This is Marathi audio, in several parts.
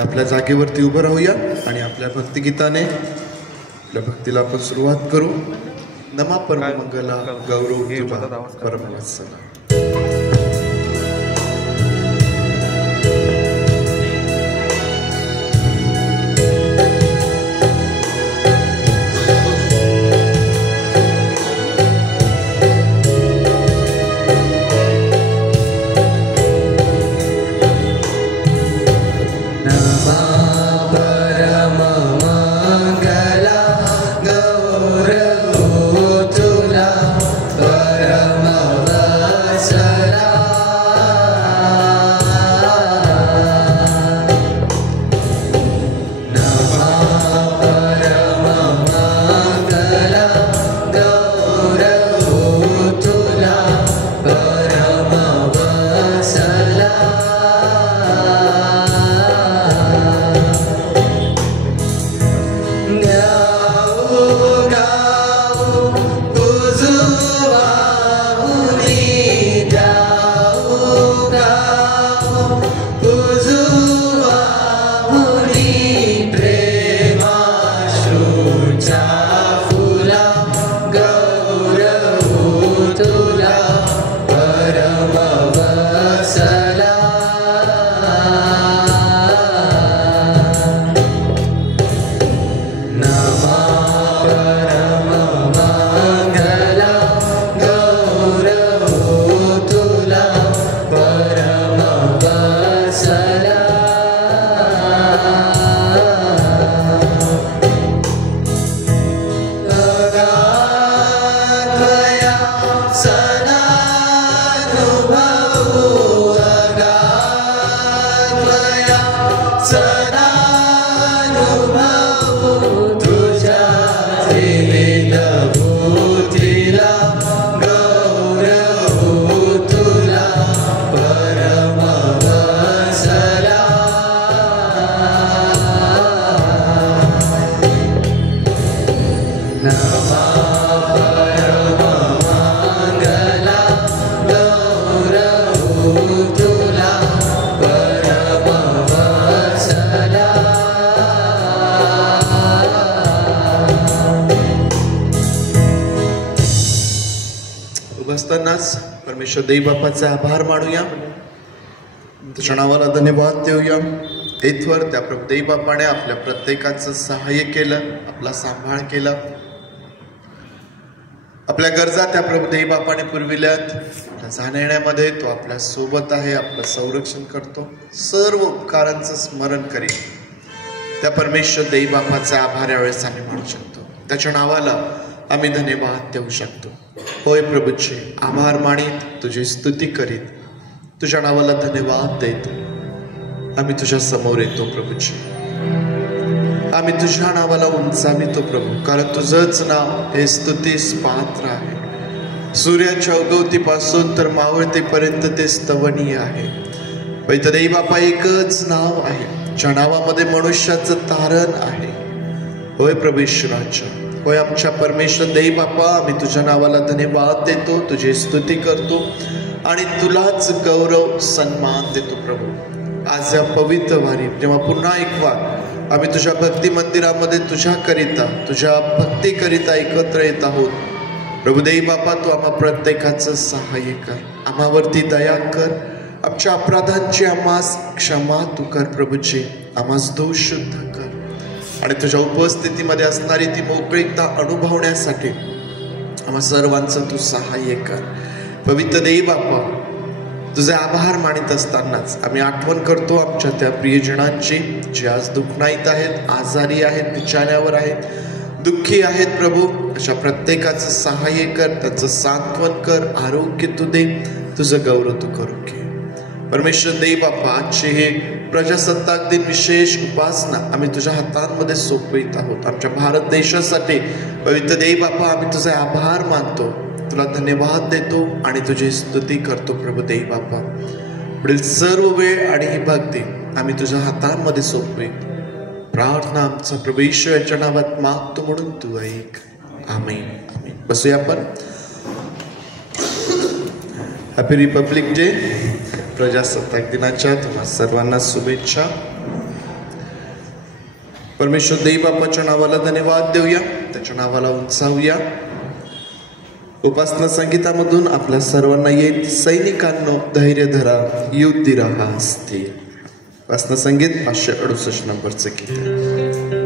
आपल्या जागेवरती उभं राहूया आणि आपल्या भक्तिगीताने आपल्या भक्तीला आपण सुरुवात करू. नमा परमंगला गौरव तुला परमवत्सला. परमेश्वर देव बापाचे आभार मानूया, तुझ्या नावाला धन्यवाद देऊया. तेथवर त्या प्रभू देव बापाने आपल्या प्रत्येकाचं सहाय्य केलं, आपला सांभाळ केला, आपल्या गरजा त्या प्रभू देव बापाने पुरविल्यात. जाण्या येण्यामध्ये तो आपल्या सोबत आहे, आपलं संरक्षण करतो. सर्व उपकारांचं स्मरण करीत त्या परमेश्वर देव बापाचे आभार यावेळेस आम्ही मानू शकतो. त्याच्या नावाला आम्ही धन्यवाद देऊ शकतो. होय प्रभूचे आभार मानित, तुझी स्तुती करीत, तुझ्या नावाला धन्यवाद देत आम्ही तुझ्या समोर येतो प्रभूचे. आम्ही तुझ्या नावाला उंचावितो प्रभू, कारण तुझंच नाव हे स्तुतीस पात्र आहे. सूर्याच्या उगवतीपासून तर मावळतेपर्यंत ते स्तवनीय आहे. पैतदेई बापा एकच नाव आहे, ज्या नावामध्ये मनुष्याचं तारण आहे. होय प्रभुश्वराच्या, होय आमच्या परमेश्वर देई बापा, आम्ही तुझ्या नावाला धन्यवाद देतो, तुझी स्तुती करतो आणि तुलाच गौरव सन्मान देतो प्रभू. आज या पवित्र वारी जेव्हा पुन्हा एक वार आम्ही तुझ्या भक्ती मंदिरामध्ये तुझ्या भक्तीकरिता एकत्र येत आहोत प्रभू देई बापा, तू आम्हा प्रत्येकाचं सहाय्य कर, आम्हावरती दया कर, आमच्या अपराधांची आम्हास क्षमा तू कर प्रभूची, आम्हास दोष शुद्ध कर आणि तुझ्या उपस्थितीमध्ये असणारी ती मोकळीकता अनुभवण्यासाठी आम्हा सर्वांचं तू सहाय्य कर. पवित्र देई बापा, तुझे आभार मानित असतानाच आम्ही आठवण करतो आमच्या त्या प्रियजनांची जे आज दुःखनाईत आहेत, आजारी आहेत, बिछाण्यावर आहेत, दुःखी आहेत प्रभू. अशा प्रत्येकाचं सहाय्य कर, त्याचं सांत्वन कर, आरोग्य तू दे, तुझं गौरव तू करू घे. परमेश्वर देव बाप्पा, आजचे हे प्रजासत्ताक दिन विशेष उपासना आम्ही तुझ्या हातांमध्ये सोपवित आहोत. आमच्या भारत देशासाठी पवित्र देव बाप्पा, आम्ही तुझे आभार मानतो, तुला धन्यवाद देतो आणि तुझी स्तुती करतो. प्रभू देव बाप्पा, पुढील सर्व वेळ आणि ही भक्ती आम्ही तुझ्या हातांमध्ये सोपवित प्रार्थना आमचा प्रभू येशूच्या नावात मागतो, म्हणून तू ऐक. आमेन. आमेन. बसूया आपण. Happy Republic day. प्रजासत्ताक दिनाच्या तुम्हा सर्वांना शुभेच्छा. परमेश्वर देव बाप्पाच्या नावाला धन्यवाद देऊया, त्याच्या नावाला उंचावूया. उपासना संगीतामधून आपल्या सर्वांना येत, सैनिकांनो धैर्य धरा, युद्ध रहा स्थिर. उपासना संगीत 568 नंबरचं गीत आहे.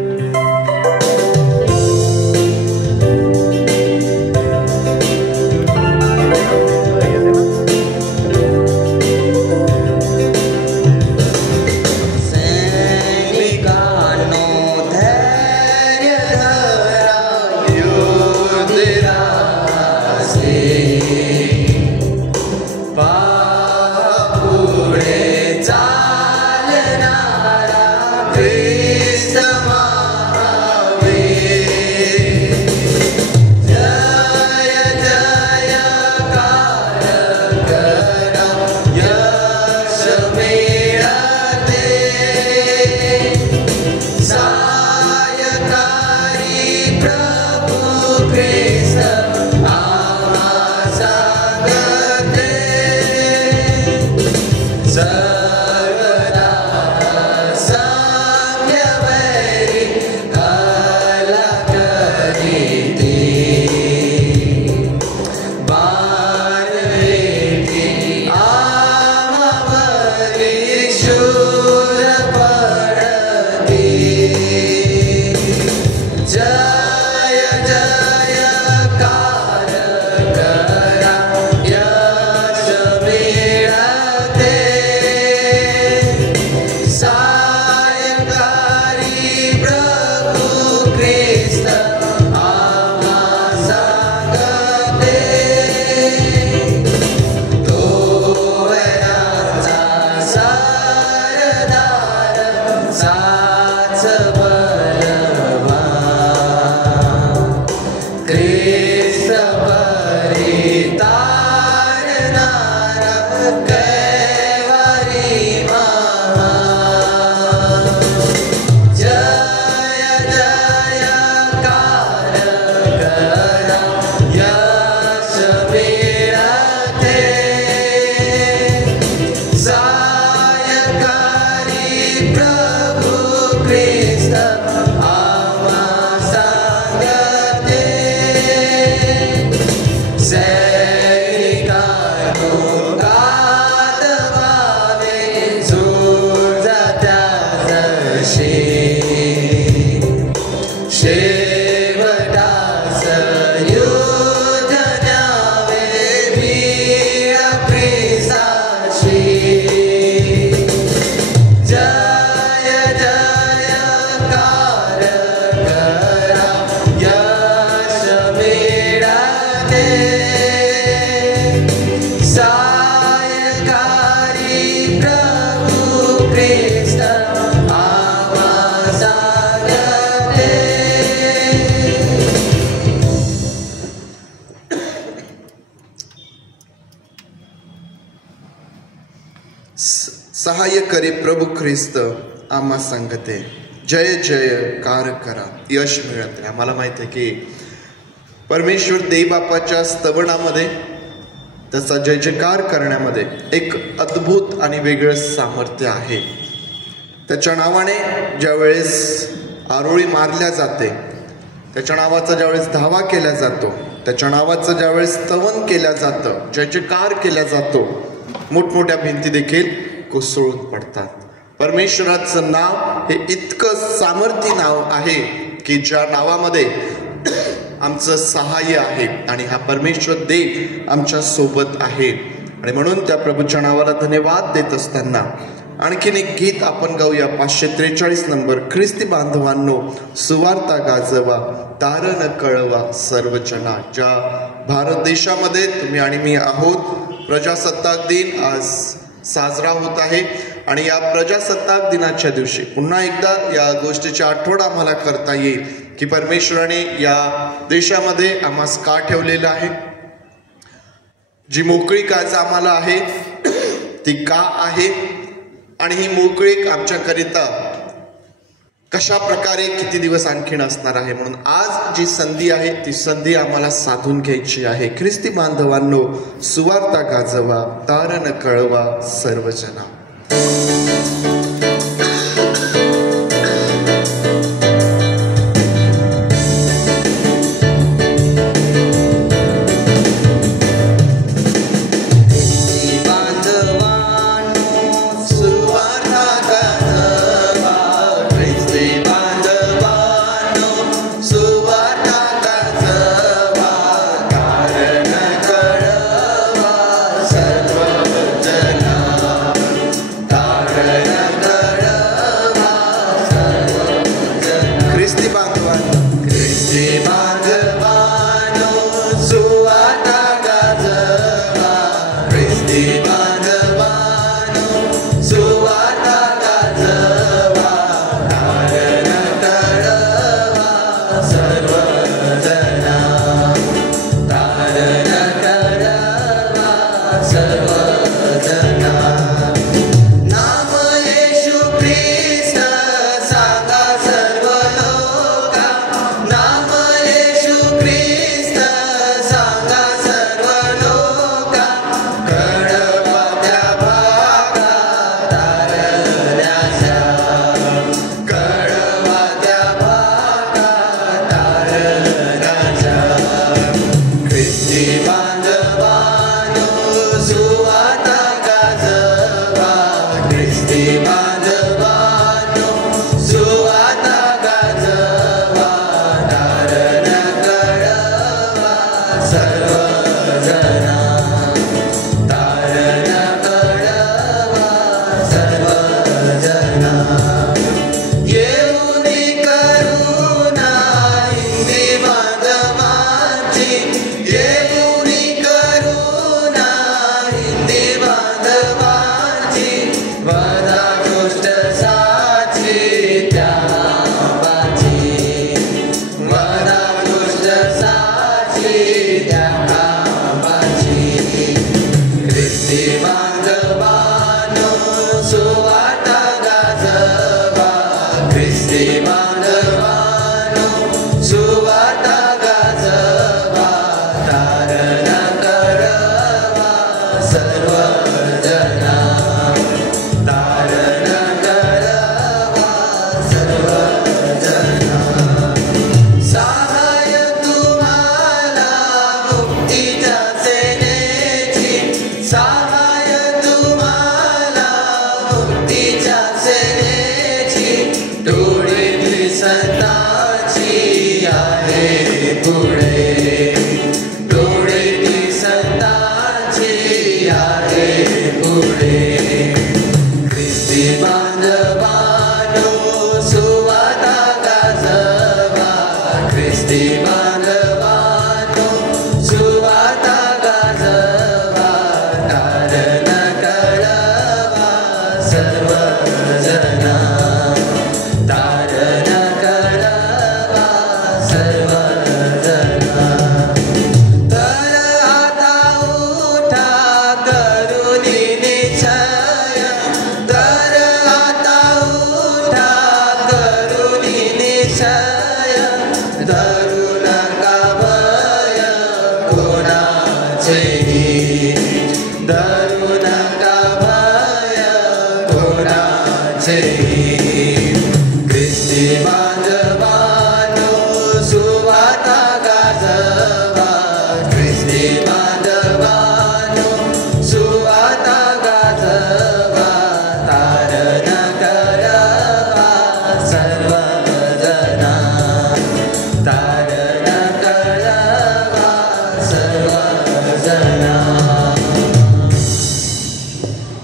सहाय्य करे प्रभू ख्रिस्त आम्हा संगते. जय जयकार करा, यश मिळते. आम्हाला माहित आहे की परमेश्वर देव बाप्पाच्या स्तवनामध्ये, त्याचा जय जयकार करण्यामध्ये एक अद्भुत आणि वेगळं सामर्थ्य आहे. त्याच्या नावाने ज्यावेळेस आरोळी मारल्या जाते, त्याच्या नावाचा ज्यावेळेस धावा केला जातो, त्याच्या नावाचं ज्यावेळेस स्तवन केलं जातं, जय जयकार केला जातो, मोठमोठ्या भिंती देखील कोसळून पडतात. परमेश्वराचं नाव हे इतकं सामर्थ्य नाव आहे की ज्या नावामध्ये आमचं सहाय्य आहे आणि हा परमेश्वर देव आमच्या सोबत आहे. आणि म्हणून त्या प्रभूच्या नावाला धन्यवाद देत असताना आणखीन एक गीत आपण गाऊया. 543 नंबर. ख्रिस्ती बांधवांनो सुवार्ता गाजवा, तारण कळवा सर्वजना. ज्या भारत देशामध्ये तुम्ही आणि मी आहोत, प्रजासत्ताक दिन आज साजरा होत आहे आणि या प्रजासत्ताक दिनाच्या दिवशी पुन्हा एकदा या गोष्टीची आठवण आम्हाला करता येईल की परमेश्वराने या देशामध्ये आम्हास का ठेवलेलं आहे, जी मोकळीक आज आम्हाला आहे ती का आहे आणि ही मोकळीक आमच्याकरिता कशा प्रकारे किती दिवस आणखीन असणार आहे. म्हणून आज जी संधी आहे ती संधी आम्हाला साधून घ्यायची आहे. ख्रिस्ती बांधवांनो, सुवार्ता गाजवा, तारण कळवा सर्वजना.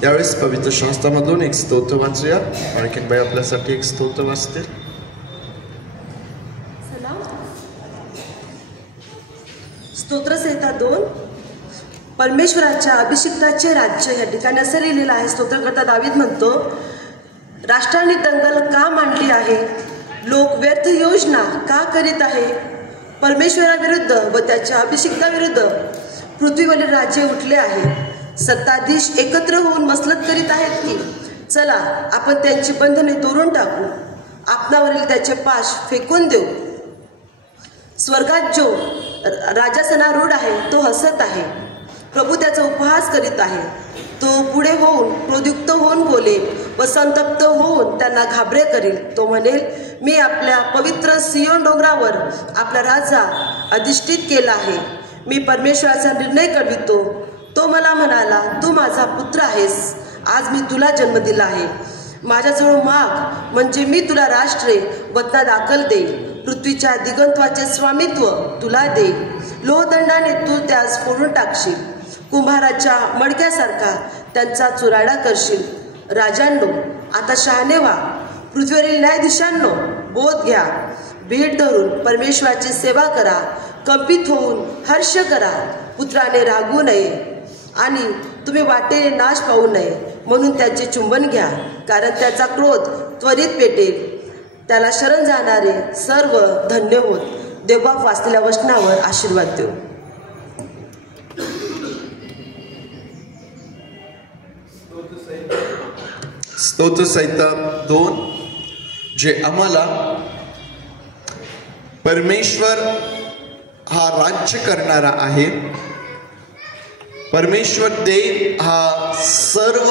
यावेळेस पवित्र शास्त्रामधून एक स्तोत्र वाचूया. आणखीन बाई आपल्यासाठी एक स्तोत्र वाचते. स्तोत्रसंहिता 2. परमेश्वराच्या अभिषिक्ताचे राज्य या ठिकाणी असं लिहिलेलं आहे. स्तोत्रकर्ता दावीद म्हणतो, राष्ट्रांनी दंगल का मांडली आहे, लोक व्यर्थ योजना का करीत आहे. परमेश्वराविरुद्ध व त्याच्या अभिषिक्ताविरुद्ध पृथ्वीवरील राज्य उठले आहे. सत्ताधीश एकत्र होऊन मसलत करीत आहेत की चला आपण त्यांची बंधने तोडून टाकू, आपणावरील त्याचे पाश फेकून देऊ. स्वर्गात जो राजासनारूढ आहे तो हसत आहे, प्रभू त्याचा उपहास करीत आहे. तो पुढे होऊन क्रोधयुक्त होऊन बोलेल व संतप्त होऊन त्यांना घाबरे करील. तो म्हणेल, मी आपल्या पवित्र सियोन डोंगरावर आपला राजा अधिष्ठित केला आहे. मी परमेश्वराचा निर्णय कळवितो. तो मला म्हणाला, तू माझा पुत्र आहेस, आज मी तुला जन्म दिला आहे. माझ्याजवळ माग, म्हणजे मी तुला राष्ट्रे वतना दाखल देईल. पृथ्वीच्या दिगंतवाचे स्वामित्व तुला देईल. लोहदंडाने तू त्यास फोडून टाकशील. कुंभाराच्या मडक्यासारखा त्यांचा चुराडा करशील. राजांनो, आता शहाणे व्हा. पृथ्वीवरील न्यायाधीशांनो, बोध घ्या. भेट धरून परमेश्वराची सेवा करा. कंपित होऊन हर्ष करा. पुत्राने रागवू नये आणि तुम्ही वाटेने नाश पाहू नये म्हणून त्याचे चुंबन घ्या, कारण त्याचा क्रोध त्वरित पेटेल. त्याला शरण जाणारे सर्व धन्य होत. देवबाप वाचलेल्या वचनावर आशीर्वाद देऊ. स्तोत्र संहिता 2, जे आम्हाला परमेश्वर हा राज्य करणारा आहे, परमेश्वर देव हा सर्व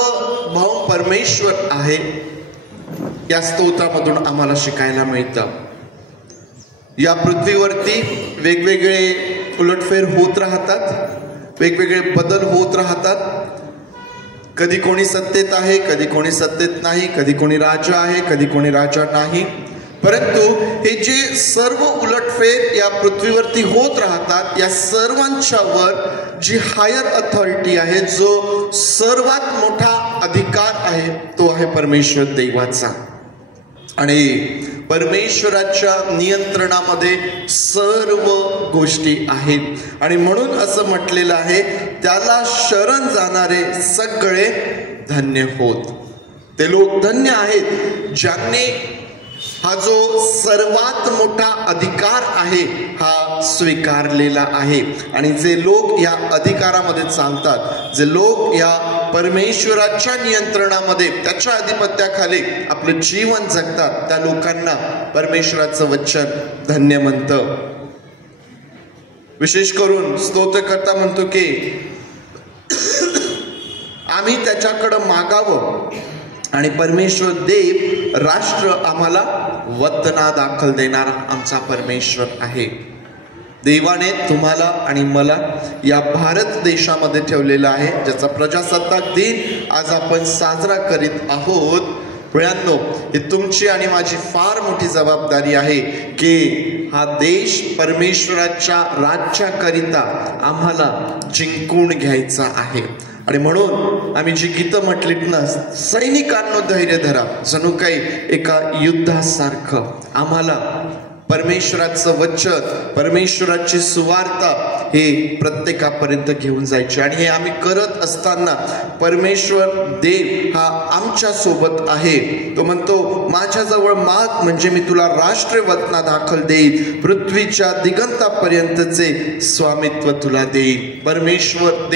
भाव परमेश्वर आहे, या स्तोत्रामधून आम्हाला शिकायला मिळतं. या पृथ्वीवरती वेगवेगळे उलटफेर होत राहतात, वेगवेगळे बदल होत राहतात. कधी कोणी सत्तेत आहे, कधी कोणी सत्तेत नाही, कधी कोणी राजा आहे, कधी कोणी राजा नाही. परंतु हे जे सर्व उलटफेर या पृथ्वीवरती होत राहतात, या सर्वांच्यावर जी हायर अथॉरिटी आहे, जो सर्वात मोठा अधिकार आहे, तो आहे परमेश्वर देवाचा. आणि परमेश्वराच्या नियंत्रणामध्ये सर्व गोष्टी आहेत. आणि म्हणून असं म्हटलेलं आहे, त्याला शरण जाणारे सगळे धन्य होत. ते लोक धन्य आहेत ज्यांनी हा जो सर्वात मोठा अधिकार आहे हा स्वीकारलेला आहे. आणि जे लोक या अधिकारामध्ये चालतात, जे लोक या परमेश्वराच्या नियंत्रणामध्ये, त्याच्या अधिपत्याखाली आपलं जीवन जगतात, त्या लोकांना परमेश्वराचं वचन धन्य म्हणतं. विशेष करून स्तोत्रकर्ता म्हणतो की आम्ही त्याच्याकडं मागावं आणि परमेश्वर देव राष्ट्र आम्हाला वतना दाखल देणारा आमचा परमेश्वर आहे. देवाने तुम्हाला आणि मला या भारत देशामध्ये ठेवलेला आहे, ज्याचा प्रजासत्ताक दिन आज आपण साजरा करीत आहोत. प्रियांनो, ही तुमची आणि माझी फार मोठी जबाबदारी आहे की हा देश परमेश्वराच्या राज्याकरिता आम्हाला जिंकून घ्यायचा आहे. आणि म्हणून आम्ही जी गीतं म्हटलीत ना, सैनिकांनो धैर्य धरा, जणू काही एका युद्धासारखं आम्हाला परमेश्वराचं वचन, परमेश्वराची सुवार्ता हे प्रत्येकापर्यंत घेऊन जायचे. आणि हे आम्ही करत असताना परमेश्वर देव हा आमच्या सोबत आहे. तो म्हणतो, माझ्याजवळ माग, म्हणजे मी तुला राष्ट्र वतना दाखल देईल, पृथ्वीच्या दिगंतापर्यंतचे स्वामित्व तुला देईल. परमेश्वर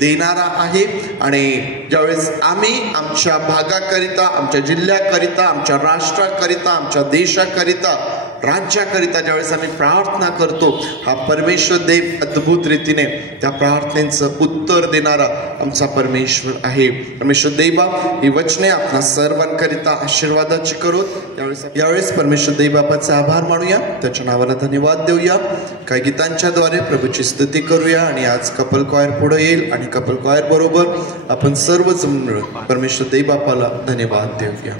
देणारा आहे. आणि ज्यावेळेस आम्ही आमच्या भागाकरिता, आमच्या जिल्ह्याकरिता, आमच्या राष्ट्राकरिता, आमच्या देशाकरिता, राज्याकरिता ज्यावेळेस आम्ही प्रार्थना करतो, हा परमेश्वर देव अद्भुत रीतीने त्या प्रार्थनेचं उत्तर देणारा आमचा परमेश्वर आहे. परमेश्वर देवा ही वचने आपल्या सर्वांकरिता आशीर्वादाची करू. यावेळेस परमेश्वर देवबापाचे आभार मानूया, त्याच्या नावाला धन्यवाद देऊया. काही गीतांच्याद्वारे प्रभूची स्तुती करूया. आणि आज कपल क्वायर पुढे येईल आणि कपल क्वायर बरोबर आपण सर्वच मिळून परमेश्वर देवबापाला धन्यवाद देऊया.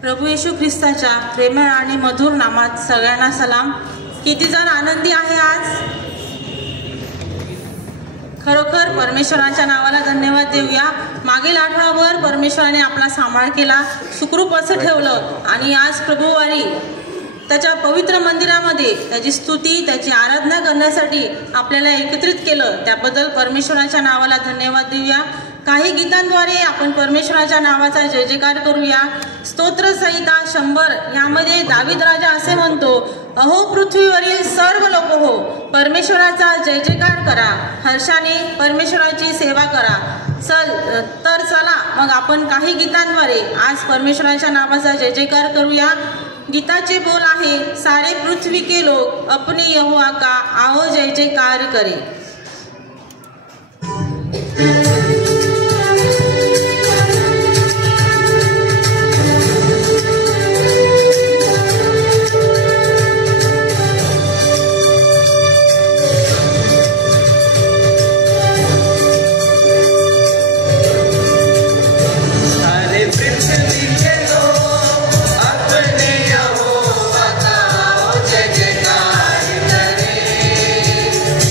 प्रभू येशू ख्रिस्ताच्या प्रेमळ आणि मधुर नामात सगळ्यांना सलाम. किती जण आनंदी आहे आज? खरोखर परमेश्वराच्या नावाला धन्यवाद देऊया. मागील आठवडाभर परमेश्वराने आपला सांभाळ केला, सुखरूप असं ठेवलं आणि आज प्रभुवारी त्याच्या पवित्र मंदिरामध्ये त्याची स्तुती, त्याची आराधना करण्यासाठी आपल्याला एकत्रित केलं, त्याबद्दल परमेश्वराच्या नावाला धन्यवाद देऊया. काही गीतांद्वारे आपण परमेश्वराच्या नावाचा जय जयकार करूया. स्तोत्र संहिता 100 यामध्ये दावीद राजा असे म्हणतो, अहो पृथ्वीवरील सर्व लोक हो, परमेश्वराचा जय जयकार करा, हर्षाने परमेश्वराची सेवा करा. तर चला मग आपण काही गीतांद्वारे आज परमेश्वराच्या नावाचा जय जयकार करूया. गीताचे बोल आहे, सारे पृथ्वी के लोग अपने यहोवा का आओ जय जयकार करे.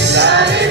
Sare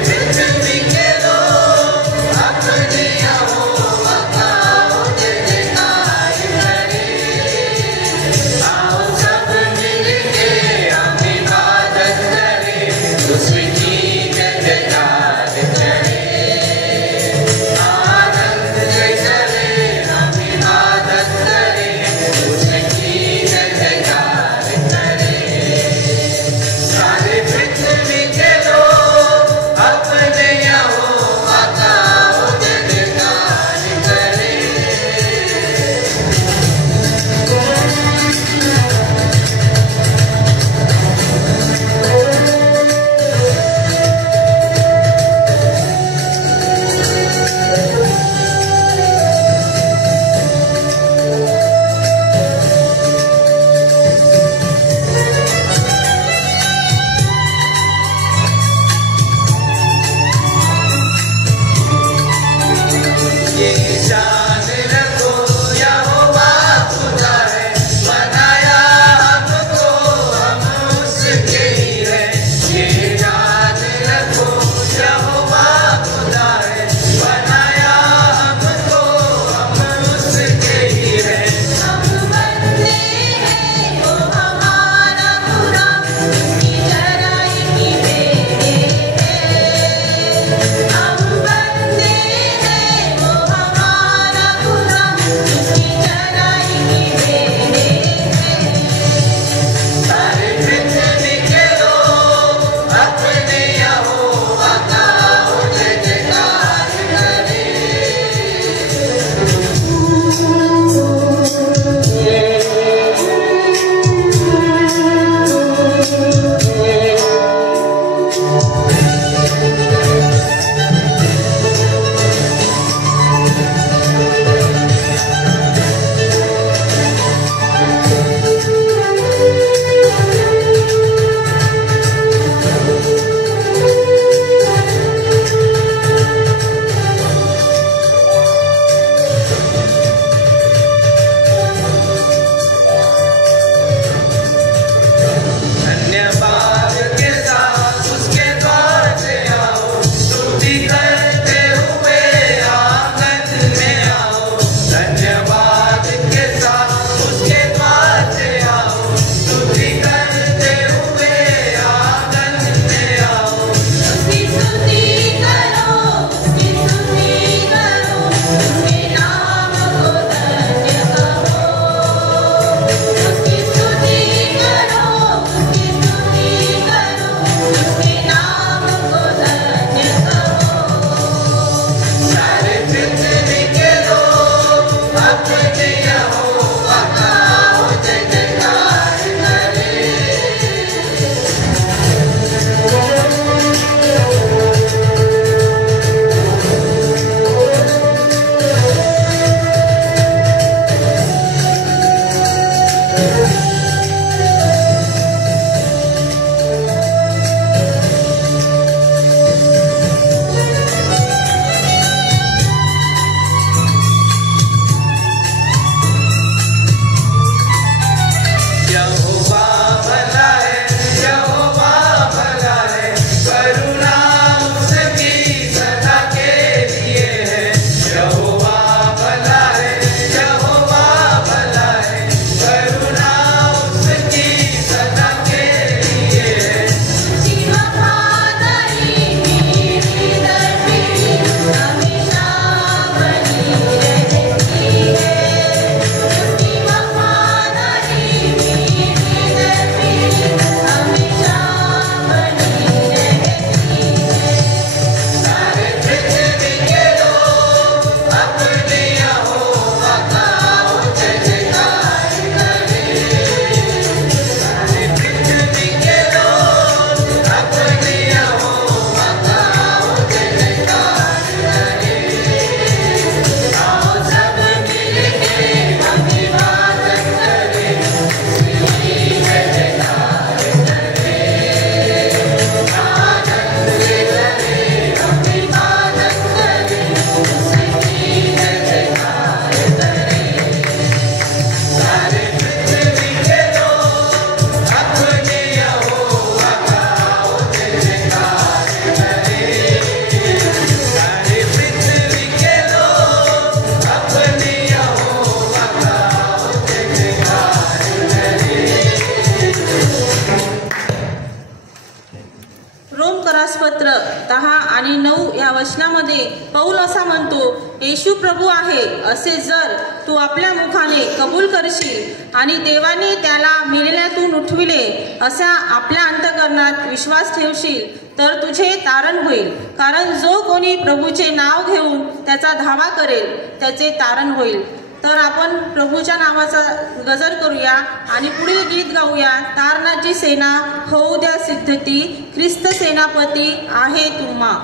विश्वासपत्र 10 आणि 9 या वचनामध्ये पौल असा म्हणतो, येशू प्रभू आहे असे जर तू आपल्या मुखाने कबूल करशील आणि देवाने त्याला मेलेल्यातून उठविले असा आपल्या अंतःकरणात विश्वास ठेवशील तर तुझे तारण होईल. कारण जो कोणी प्रभूचे नाव घेऊन त्याचा धावा करेल त्याचे तारण होईल. तर आपण प्रभूच्या नावाचा गजर करूया आणि पुढील गीत गाऊया. तारणाची सेना होऊ द्या सिद्धती, ख्रिस्त सेनापती आहे तुम्हा.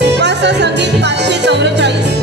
उपास संगीत 544.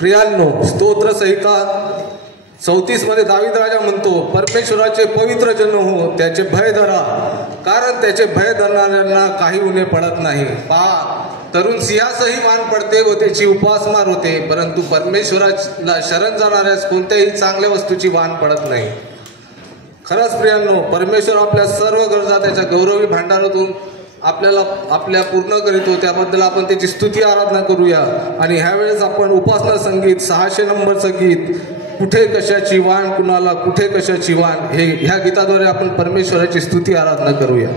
प्रियांनो, स्तोत्र संहिता 34 मध्ये दावीद राजा म्हणतो, परमेश्वराचे पवित्र जन हो, त्याचे भय धरा, कारण त्याचे भय धरणाऱ्यांना काही उणे पडत नाही. पहा, तरुण सिंहासही मान पडते व त्याची उपासमार होते, परंतु परमेश्वराला शरण जाणाऱ्यास कोणत्याही चांगल्या वस्तूची वाण पडत नाही. खरंच प्रियांनो, परमेश्वर आपल्या सर्व गरजा त्याच्या गौरवी भांडारातून आपल्या पूर्ण करीतो. त्याबद्दल आपण त्याची स्तुती आराधना करूया. आणि ह्यावेळेस आपण उपासना संगीत 600 नंबरचं गीत, कुठे कशाची वाण कुणाला कुठे कशाची वाण, ह्या गीताद्वारे आपण परमेश्वराची स्तुती आराधना करूया.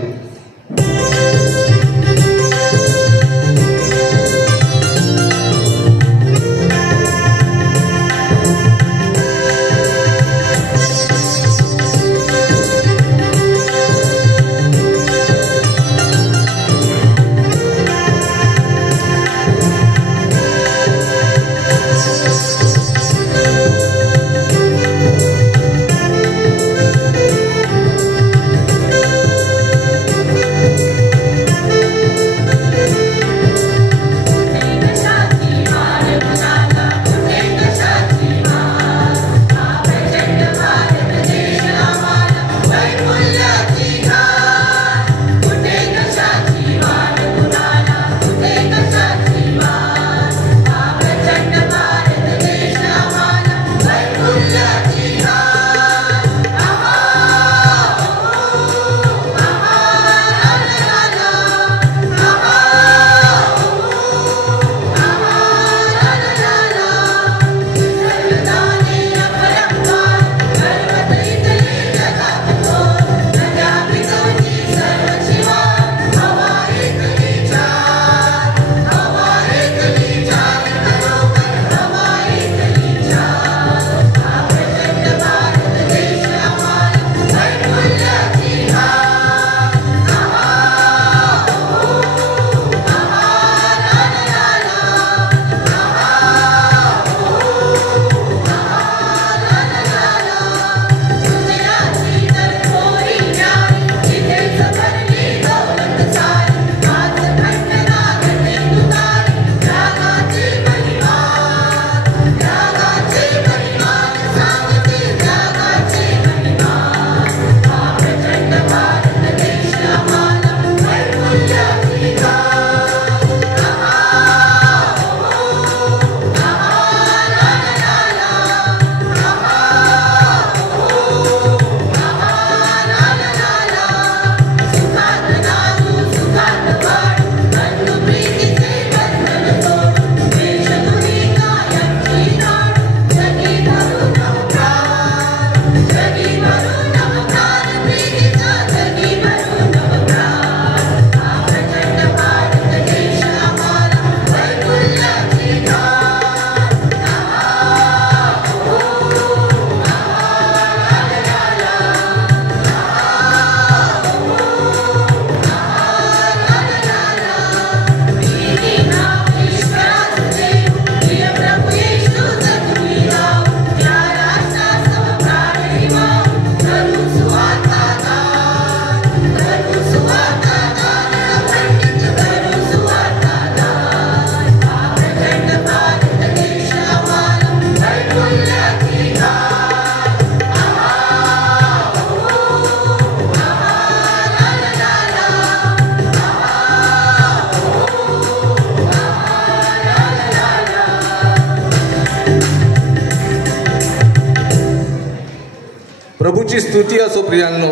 प्रभूची स्तुती असो प्रियांनो.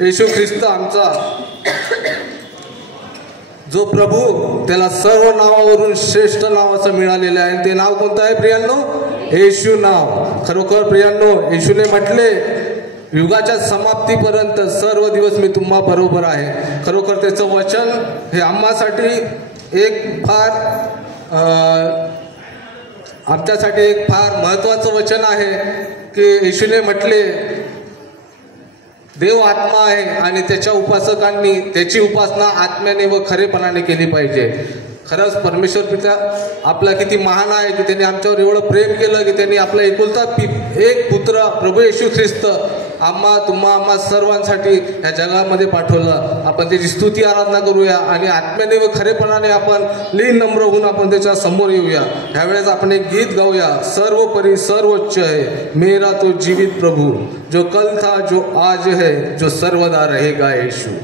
येशू ख्रिस्त आमचा जो प्रभू, त्याला सर्व नावावरून श्रेष्ठ नाव असं मिळालेलं आहे. ते नाव कोणतं आहे प्रियांनो? येशू नाव. खरोखर प्रियांनो, येशूने म्हटले युगाच्या समाप्तीपर्यंत सर्व दिवस मी तुम्हा बरोबर आहे. खरोखर त्याचं वचन हे आम्हासाठी एक फार आमच्यासाठी एक फार महत्त्वाचं वचन आहे की येशूने म्हटले देव आत्मा आहे आणि त्याच्या उपासकांनी त्याची उपासना आत्म्याने व खरेपणाने केली पाहिजे. खरंच परमेश्वर पिता आपला किती महान आहे की त्यांनी आमच्यावर एवढं प्रेम केलं की त्यांनी आपला एकुलता एक पुत्र प्रभू येशू ख्रिस्त आम्हा सर्वांसाठी या जगामध्ये पाठवलं. आपण त्याची स्तुती आराधना करूया आणि आत्म्याने व खरेपणाने आपण लीन नम्र होऊन आपण त्याच्या समोर येऊया. ह्यावेळेस आपण एक गीत गाऊया, सर्वोपरी सर्वोच्च है मेरा तो जीवित प्रभू, जो कल था जो आज है जो सर्वदा रहेगा येशू.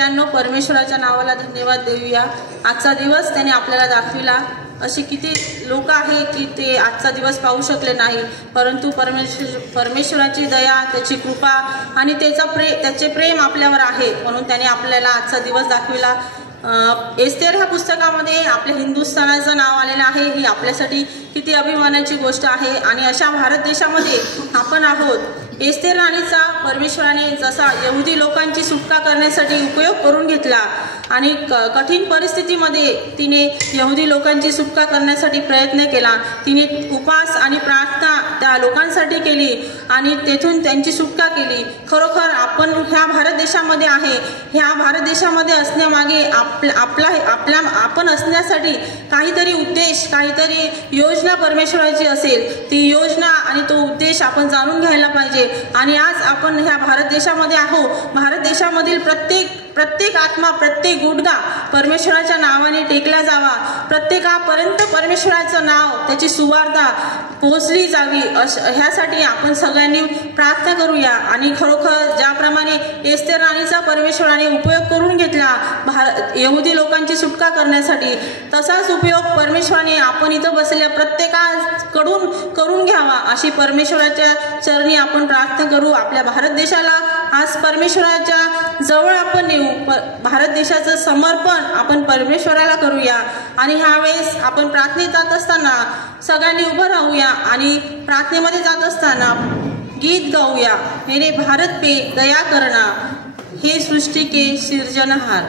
प्रियांनो, परमेश्वराच्या नावाला धन्यवाद देऊया. आजचा दिवस त्याने आपल्याला दाखविला. असे किती लोक आहे की ते आजचा दिवस पाहू शकले नाही, परंतु परमेश्वराची दया, त्याची कृपा आणि त्याचे प्रेम आपल्यावर आहे, म्हणून त्याने आपल्याला आजचा दिवस दाखविला. एस्तेर ह्या पुस्तकामध्ये आपल्या हिंदुस्थानाचं नाव आलेलं आहे. ही आपल्यासाठी किती अभिमानाची गोष्ट आहे. आणि अशा भारत देशामध्ये आपण आहोत. एस्तेर राणीचा परमेश्वराने जसा यहुदी लोकांची सुटका करण्यासाठी उपयोग करून घेतला आणि कठीण परिस्थितीमध्ये तिने यहुदी लोकांची सुटका करण्यासाठी प्रयत्न केला. तिने उपवास आणि प्रार्थना त्या लोकांसाठी केली आणि तेथून त्यांची सुटका केली. खरोखर आपण ह्या भारत देशामध्ये आहे. ह्या भारत देशामध्ये असण्यामागे आपण असण्यासाठी काहीतरी उद्देश, काहीतरी योजना परमेश्वराची असेल. ती योजना आणि तो उद्देश आपण जाणून घ्यायला पाहिजे. आणि आज आपण ह्या भारत देशामध्ये आहोत. भारत देशामधील प्रत्येक आत्मा, प्रत्येक गुडघा परमेश्वराच्या नावाने टेकला जावा. प्रत्येकापर्यंत परमेश्वराचं नाव, त्याची सुवार्ता पोहोचली जावी, ह्यासाठी आपण सगळ्यांनी प्रार्थना करूया. आणि खरोखर ज्याप्रमाणे एस्तेर राणीचा परमेश्वराने उपयोग करून घेतला यहुदी लोकांची सुटका करण्यासाठी, तसाच उपयोग परमेश्वराने आपण इथं बसलेल्या प्रत्येकाकडून करून घ्यावा, अशी परमेश्वराच्या चरणी आपण प्रार्थना करू. आपल्या भारत देशाला आज परमेश्वराच्या जवळ आपण नेऊ. भारत देशाचं समर्पण आपण परमेश्वराला करूया. आणि ह्यावेळेस आपण प्रार्थनेत जात असताना सगळ्यांनी उभं राहूया आणि प्रार्थनेमध्ये जात असताना गीत गाऊया. मेरे भारत पे दया करना, हे सृष्टी के सिर्जनहार.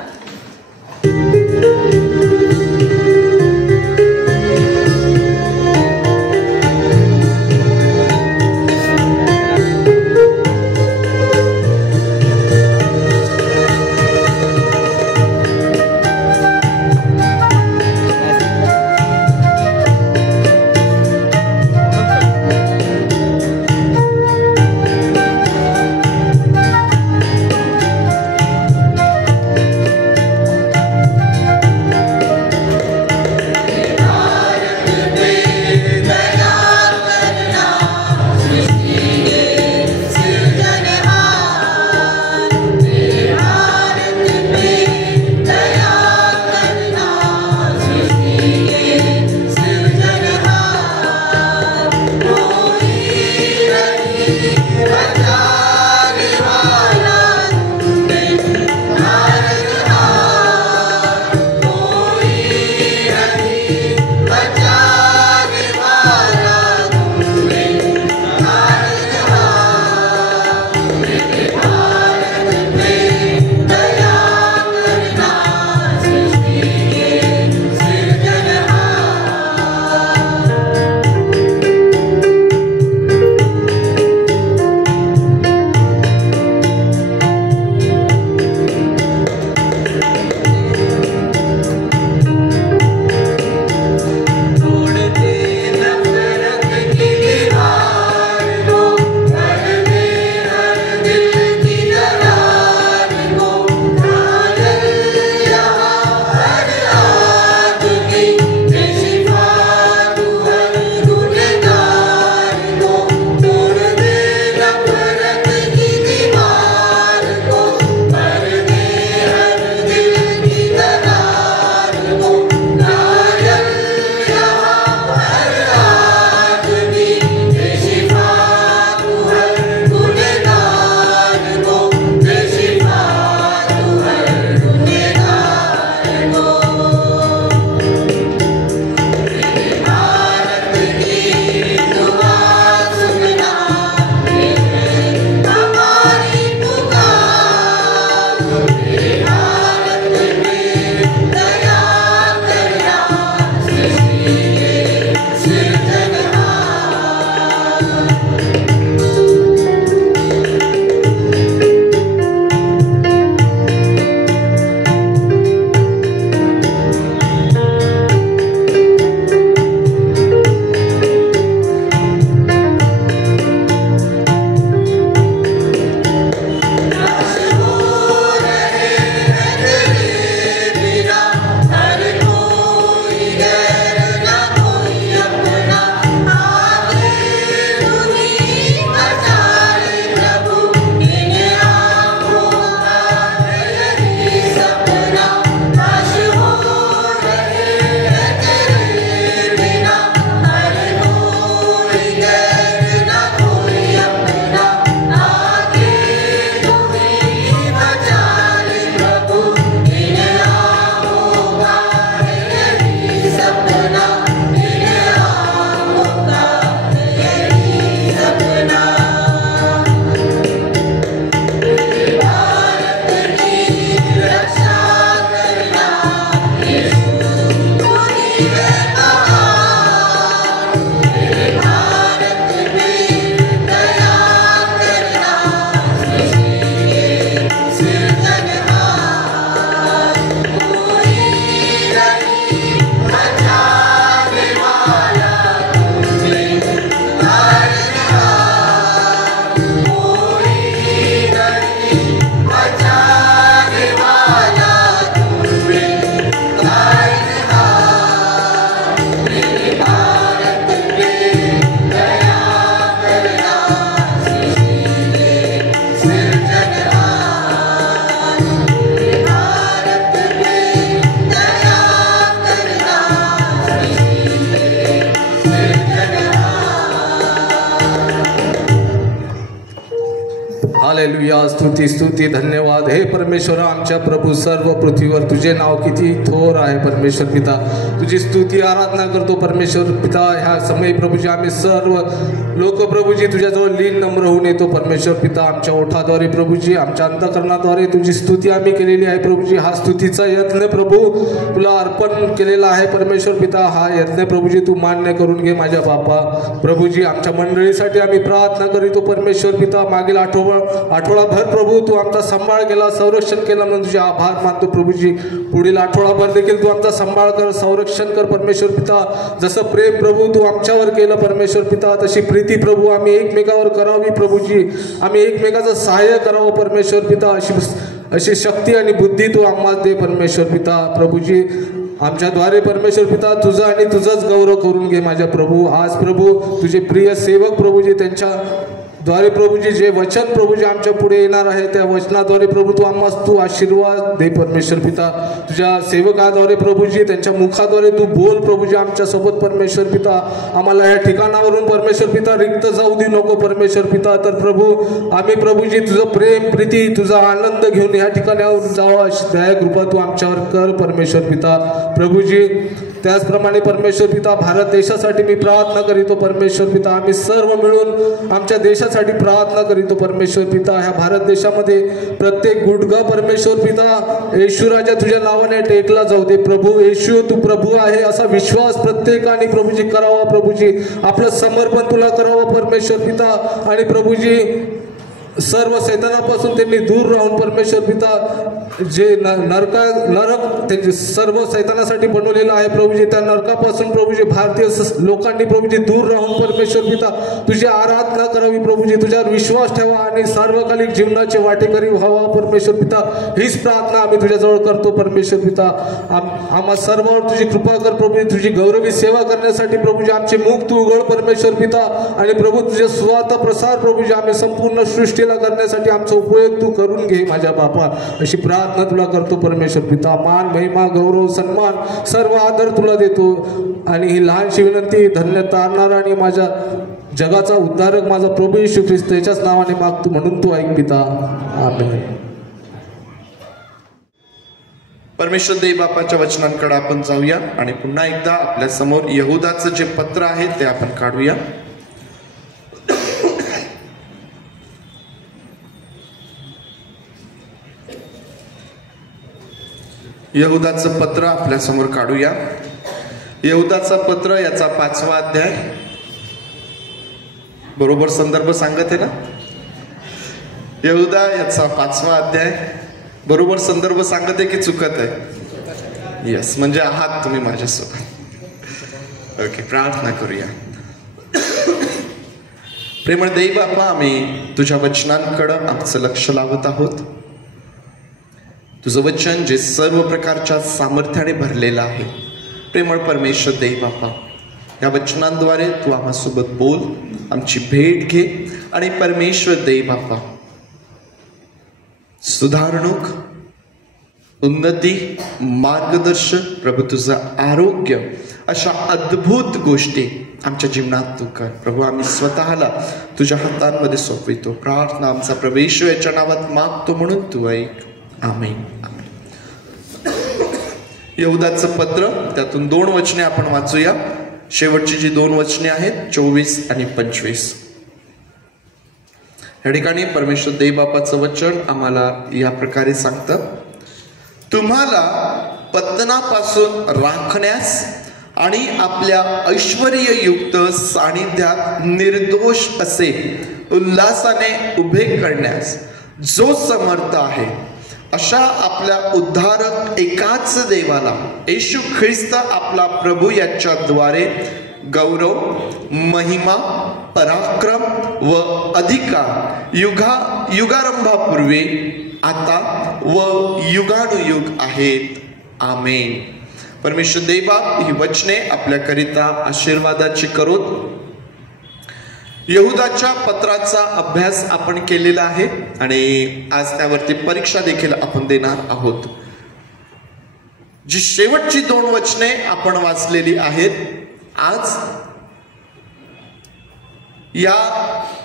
हालेलुया, स्तुती स्तुती धन्यवाद. हे परमेश्वर आमच्या प्रभू, सर्व पृथ्वीवर तुझे नाव किती थोर आहे परमेश्वर पिता. तुझी स्तुती आराधना करतो परमेश्वर पिता. ह्या समयी प्रभूजी आम्ही सर्व लोक प्रभूजी तुझ्याजवळ लीन नम्र होऊन येतो परमेश्वर पिता. आमच्या ओठाद्वारे प्रभूजी, आमच्या अंतःकरणाद्वारे तुझी स्तुती आम्ही केलेली आहे प्रभूजी. हा स्तुतीचा यत्न प्रभू तुला अर्पण केलेला आहे परमेश्वर पिता. हा यत्न प्रभूजी तू मान्य करून घे माझ्या बापा. प्रभूजी आमच्या मंडळीसाठी आम्ही प्रार्थना करीतो परमेश्वर पिता. मागील आठवडाभर प्रभू तू आमचा सांभाळ केला, संरक्षण केला म्हणून तुझे आभार मानतो प्रभूजी. पुढील आठवडाभर देखील तू आमचा सांभाळ कर, संरक्षण कर परमेश्वर पिता. जसं प्रेम प्रभू तू आमच्यावर केलं परमेश्वर पिता, तशी प्रीती प्रभू आम्ही एकमेकावर करावी प्रभूजी. आम्ही एकमेकाचं सहाय्य करावं परमेश्वर पिता. अशी शक्ती आणि बुद्धी तू आम्हाला दे परमेश्वर पिता. प्रभूजी आमच्याद्वारे परमेश्वर पिता तुझं आणि तुझंच गौरव करून घे माझ्या प्रभू. आज प्रभू तुझे प्रिय सेवक प्रभूजी, त्यांच्याद्वारे प्रभूजी जे वचन प्रभूजी आमच्या पुढे येणार आहे, त्या वचनाद्वारे प्रभू तू आम्हाला तू आशीर्वाद दे परमेश्वर पिता. तुझ्या सेवकाद्वारे प्रभूजी, त्यांच्या मुखाद्वारे तू बोल प्रभूजी आमच्यासोबत परमेश्वर पिता. आम्हाला या ठिकाणावरून परमेश्वर पिता रिक्त जाऊ दे नको परमेश्वर पिता. तर प्रभू आम्ही प्रभूजी तुझं प्रेम, प्रीती, तुझा आनंद घेऊन या ठिकाणावर जावं अशी दया कृपा तू आमच्यावर कर परमेश्वर पिता. प्रभूजी त्याचप्रमाणे परमेश्वर पिता भारत देशासाठी मी प्रार्थना करीतो परमेश्वर पिता. आम्ही सर्व मिळून आमच्या देशासाठी प्रार्थना करीतो परमेश्वर पिता. ह्या भारत देशामध्ये प्रत्येक गुडघा परमेश्वर पिता येशू राजा तुझ्या नावाने टेकला जाऊ दे प्रभू. येशू तू प्रभू आहे असा विश्वास प्रत्येकाने प्रभूजी करावा प्रभूजी. आपलं समर्पण तुला करावं परमेश्वर पिता. आणि प्रभूजी सर्व सैतानापासून त्यांनी दूर राहून परमेश्वर पिता जे नरक त्यांचे सर्व सैतानासाठी बनवलेलं आहे प्रभूजी, त्या नरकापासून प्रभूजी भारतीय लोकांनी प्रभूजी दूर राहून परमेश्वर पिता तुझी आराधना करावी प्रभूजी. तुझ्यावर विश्वास ठेवा आणि सार्वकालिक जीवनाचे वाटेकरी व्हावा परमेश्वर पिता. हीच प्रार्थना आम्ही तुझ्याजवळ करतो परमेश्वर पिता. आम्हा सर्वांवर तुझी कृपा कर प्रभूजी. तुझी गौरवी सेवा करण्यासाठी प्रभूजी आमचे मुख तू उघड परमेश्वर पिता. आणि प्रभू तुझे स्वार्थ प्रसार प्रभूजी आम्ही संपूर्ण सृष्टीला करण्यासाठी आमचा उपयोग तू करून घे माझ्या बापा. अशी प्रार्थना तुला करतो परमेश्वर पिता. मान, महिमा, गौरव, सन्मान, सर्व आदर तुला देतो. आणि ही लहानशी विनंती धन्य तारणारा आणि माझ्या जगाचा उद्धारक माझा प्रभू येशू ख्रिस्त याच्याच नावाने मागतो म्हणून तू ऐक पिता. आमेन. परमेश्वर देव बापाच्या वचनांकडे आपण जाऊया आणि पुन्हा एकदा आपल्या समोर यहूदाचं जे पत्र आहे ते आपण काढूया. यहूदाचं पत्र आपल्या समोर काढूया. यहूदाचं पत्र याचा 5वा अध्याय. बरोबर संदर्भ सांगत आहे ना? यहूदा याचा 5वा अध्याय बरोबर संदर्भ सांगत आहे की चुकत आहे? यस, म्हणजे आहात तुम्ही माझ्यासोबत. ओके, प्रार्थना करूया. प्रेमळ देव बापा, आम्ही तुझ्या वचनांकडं आमचं लक्ष लावत आहोत. तुझं वचन जे सर्व प्रकारच्या सामर्थ्याने भरलेलं आहे. प्रेमळ परमेश्वर देव बापा, या वचनांद्वारे तू आम्हासोबत बोल, आमची भेट घे. आणि परमेश्वर देव बापा, सुधारणूक, उन्नती, मार्गदर्शन, प्रभू तुझं आरोग्य, अशा अद्भुत गोष्टी आमच्या जीवनात तू कर प्रभू. आम्ही स्वतःला तुझ्या हातांमध्ये सोपवितो. प्रार्थना आमचा प्रभू याच्या नावात मागतो म्हणून तू ऐक. आमेन. यहूदाचं पत्र, त्यातून 2 वचने आपण वाचूया. शेवटची जी 2 वचने आहेत 24 आणि 25. या ठिकाणी परमेश्वर देव बापाचं वचन आम्हाला या प्रकारे सांगतं. तुम्हाला पतनापासून राखण्यास आणि आपल्या ऐश्वर्ययुक्त सानिध्यात निर्दोष असे उल्हासाने उभे करण्यास जो समर्थ आहे, अशा आपल्या उद्धारक एकाच देवाला येशू ख्रिस्त आपला प्रभू याच्याद्वारे गौरव, महिमा, पराक्रम व अधिकार युगारंभापूर्वी, आता व युगानुयुग आहेत. आमेन. परमेश्वर देवबाप ही वचने आपल्याकरिता आशीर्वादाची करोत. यहूदाच्या पत्राचा अभ्यास आपण केलेला आहे आणि आज त्यावरती परीक्षा देखील आपण देणार आहोत. जी शेवटची 2 वचने आपण वाचलेली आहेत. आज या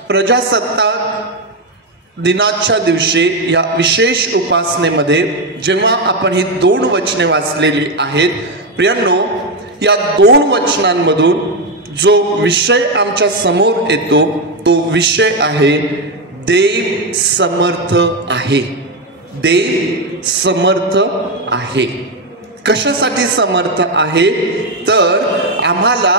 प्रजासत्ताक दिनाच्या दिवशी या विशेष उपासनेमध्ये जेव्हा आपण ही 2 वचने वाचलेली आहेत, प्रियांनो, या 2 वचनांमधून जो विषय आमच्या समोर येतो तो विषय आहे देव समर्थ आहे. देव समर्थ आहे. कशासाठी समर्थ आहे? तर आम्हाला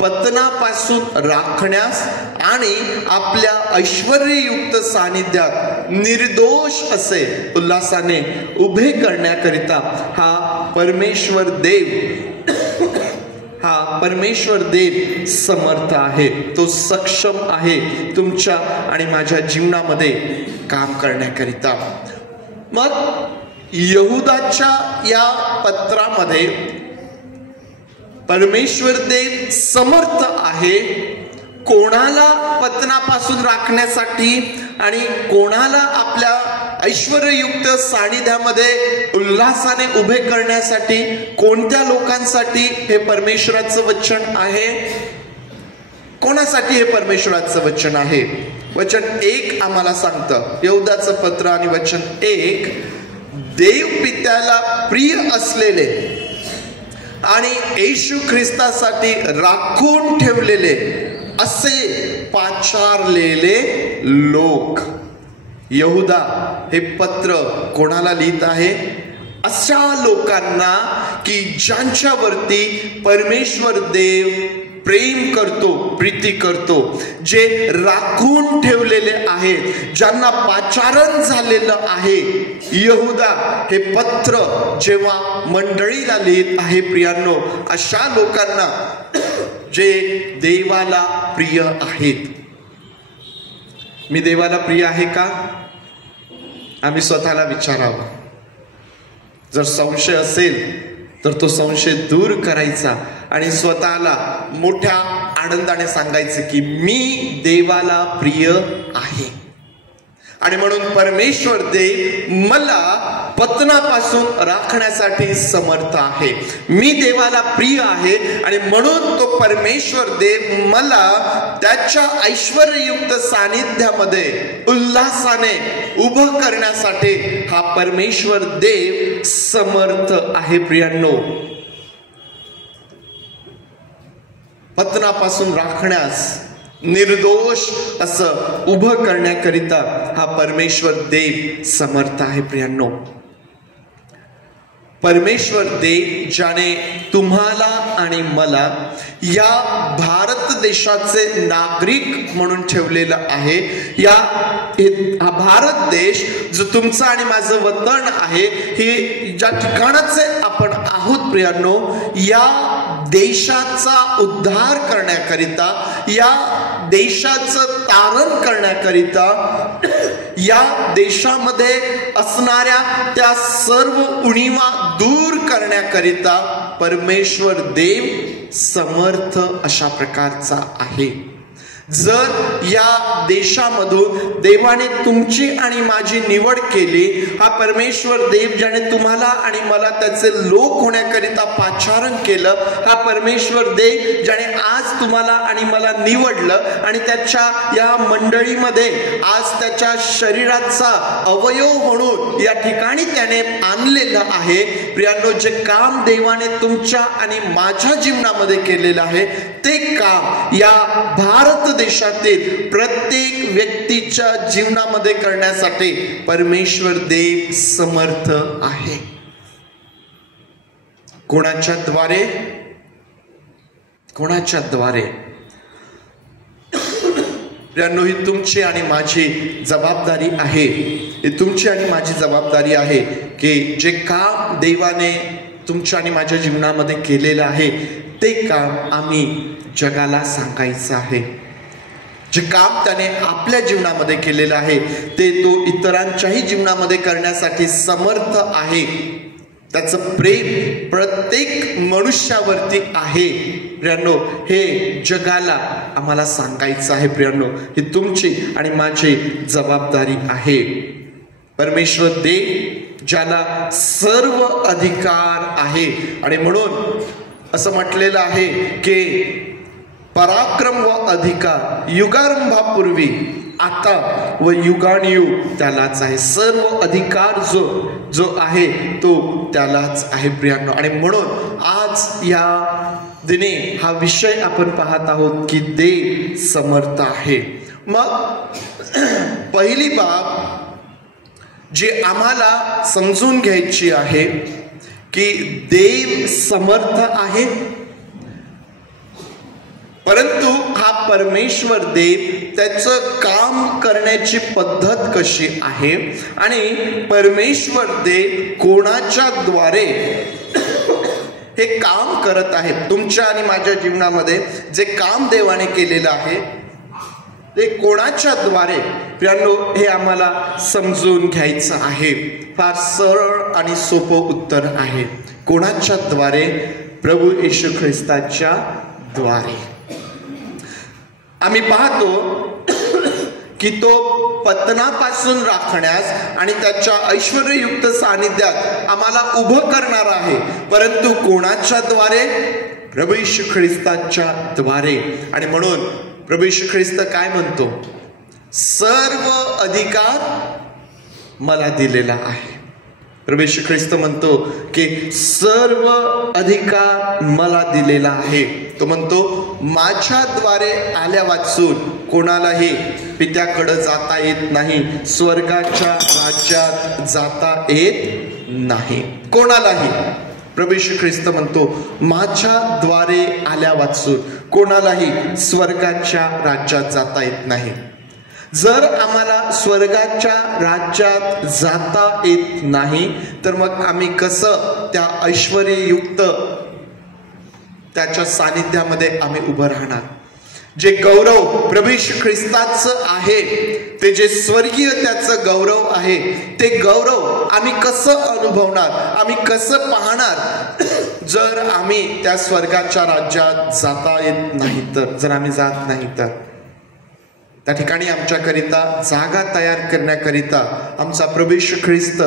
पतनापासून राखण्यास आणि आपल्या ऐश्वर्ययुक्त सानिध्यात निर्दोष असे उल्हासाने उभे करण्याकरिता हा परमेश्वर देव समर्थ आहे. तो सक्षम आहे तुमच्या आणि माझ्या जीवनामध्ये काम करण्याकरिता. मग यहुदाच्या या पत्रामध्ये परमेश्वर देव समर्थ आहे. कोणाला पतनापासून राखण्यासाठी आणि कोणाला आपल्या ऐश्वर्ययुक्त सानिध्यामध्ये उल्हासाने उभे करण्यासाठी? कोणत्या लोकांसाठी हे परमेश्वराचं वचन आहे? कोणासाठी हे परमेश्वराचं वचन आहे? वचन 1 आम्हाला सांगतं, यहुदाचं पत्र आणि वचन 1, देव पित्याला प्रिय असलेले आणि येशू ख्रिस्तासाठी राखून ठेवलेले असे पाचारलेले लोक. यहुदा हे पत्र कोणाला लिहित आहे? अशा लोकांना की ज्यांच्यावरती परमेश्वर देव प्रेम करतो, प्रीती करतो, जे राखून ठेवलेले आहेत, ज्यांना पाचारण झालेलं आहे. यहुदा हे पत्र जेव्हा मंडळीला लिहित आहे, प्रियांनो, अशा लोकांना जे देवाला प्रिय आहेत. मी देवाला प्रिय आहे का? आम्ही स्वतःला विचारावं. जर संशय असेल तर तो संशय दूर करायचा आणि स्वतःला मोठ्या आनंदाने सांगायचं की मी देवाला प्रिय आहे. आणि म्हणून परमेश्वर देव मला पतनापासून राखण्यासाठी समर्थ आहे. मी देवाला प्रिय आहे आणि म्हणून तो परमेश्वर देव मला त्याच्या ऐश्वर्ययुक्त सानिध्यामध्ये उल्हासाने उभं करण्यासाठी हा परमेश्वर देव समर्थ आहे. प्रियांनो, पतनापासून राखण्यास, निर्दोष असं उभं करण्याकरिता हा परमेश्वर देव समर्थ आहे. प्रियांनो, परमेश्वर देव ज्याने तुम्हाला आणि मला या भारत देशाचे नागरिक म्हणून ठेवलेलं आहे. हा भारत देश जो तुमचा आणि माझं वतन आहे, हे ज्या ठिकाणाचे आपण आहोत, प्रियांनो, या देशाचा उद्धार करण्याकरिता, या देशाचं तारण करण्याकरिता, या देशामध्ये असणाऱ्या त्या सर्व उणीवा दूर करण्याकरिता परमेश्वर देव समर्थ अशा प्रकारचा आहे. जर या देशामधून देवाने तुमची आणि माझी निवड केली, हा परमेश्वर देव ज्याने तुम्हाला आणि मला त्याचे लोक होण्याकरिता पाचारण केलं, हा परमेश्वर देव ज्याने आज तुम्हाला आणि मला निवडलं आणि त्याच्या या मंडळीमध्ये आज त्याच्या शरीराचा अवयव म्हणून या ठिकाणी त्याने आणलेलं आहे. प्रियांनो, जे काम देवाने तुमच्या आणि माझ्या जीवनामध्ये केलेलं आहे, ते काम या भारत देशातील प्रत्येक व्यक्तीच्या जीवनामध्ये करण्यासाठी परमेश्वर देव समर्थ आहे. कोणाच्या द्वारे? कोणाच्या द्वारे? प्रियांनो, ही तुमची आणि माझी जबाबदारी आहे. ही तुमची आणि माझी जबाबदारी आहे की जे काम देवाने तुमच्या आणि माझ्या जीवनामध्ये केलेलं आहे, ते काम आम्ही जगाला सांगायचं आहे. जे काम त्याने आपल्या जीवनामध्ये केलेलं आहे, ते तो इतरांच्याही जीवनामध्ये करण्यासाठी समर्थ आहे. त्याचं प्रेम प्रत्येक मनुष्यावरती आहे. प्रियांनो, हे जगाला आम्हाला सांगायचं आहे. प्रियांनो, ही तुमची आणि माझी जबाबदारी आहे. परमेश्वर देव ज्याला सर्व अधिकार आहे आणि म्हणून असं म्हटलेलं आहे की पराक्रम व अधिकार युगारंभापूर्वी आता व युगानुयुग त्यालाच आहे. सर्व अधिकार जो आहे तो त्यालाच आहे प्रियांनो. आणि म्हणून आज या दिनी हा विषय आपण पाहत आहोत की देव समर्थ आहे. मग पहिली बाब जी आम्हाला समजून घ्यायची आहे की देव समर्थ आहे, परंतु हा परमेश्वर देव त्याचं काम करण्याची पद्धत कशी आहे आणि परमेश्वर देव कोणाच्या द्वारे हे काम करत आहे. तुमच्या आणि माझ्या जीवनामध्ये जे काम देवाने केलेलं आहे ते कोणाच्या द्वारे प्रियांनो हे आम्हाला समजून घ्यायचं आहे. फार सरळ आणि सोपं उत्तर आहे, कोणाच्या द्वारे? प्रभू येशू ख्रिस्ताच्या द्वारे. आम्ही पाहतो की तो पतनापासून राखण्यास आणि त्याच्या ऐश्वर्ययुक्त सानिध्यात आम्हाला उभं करणार आहे, परंतु कोणाच्या द्वारे? प्रभू येशू ख्रिस्ताच्या द्वारे. आणि म्हणून प्रभू येशू ख्रिस्त काय म्हणतो? सर्व अधिकार मला दिलेला आहे. प्रभू येशू ख्रिस्त म्हणतो की सर्व अधिकार मला दिलेला आहे. तो म्हणतो माझ्याद्वारे आल्या वाचून कोणालाही पित्याकडे जाता येत नाही, स्वर्गाच्या राज्यात जाता येत नाही. कोणालाही प्रभू येशू ख्रिस्त म्हणतो माझ्याद्वारे आल्या वाचून कोणालाही स्वर्गाच्या राज्यात जाता येत नाही. जर आम्हाला स्वर्गाच्या राज्यात जाता येत नाही तर मग आम्ही कसं त्या ऐश्वर्ययुक्त त्याच्या सानिध्यामध्ये आम्ही उभं राहणार? जे गौरव प्रभू येशू ख्रिस्ताचं आहे, ते जे स्वर्गीय त्याचं गौरव आहे, ते गौरव आम्ही कसं अनुभवणार, आम्ही कसं पाहणार जर आम्ही त्या स्वर्गाच्या राज्यात जाता येत नाही तर? जर आम्ही जात नाही तर त्या ठिकाणी आमच्याकरिता जागा तयार करण्याकरिता आमचा प्रभू येशू ख्रिस्त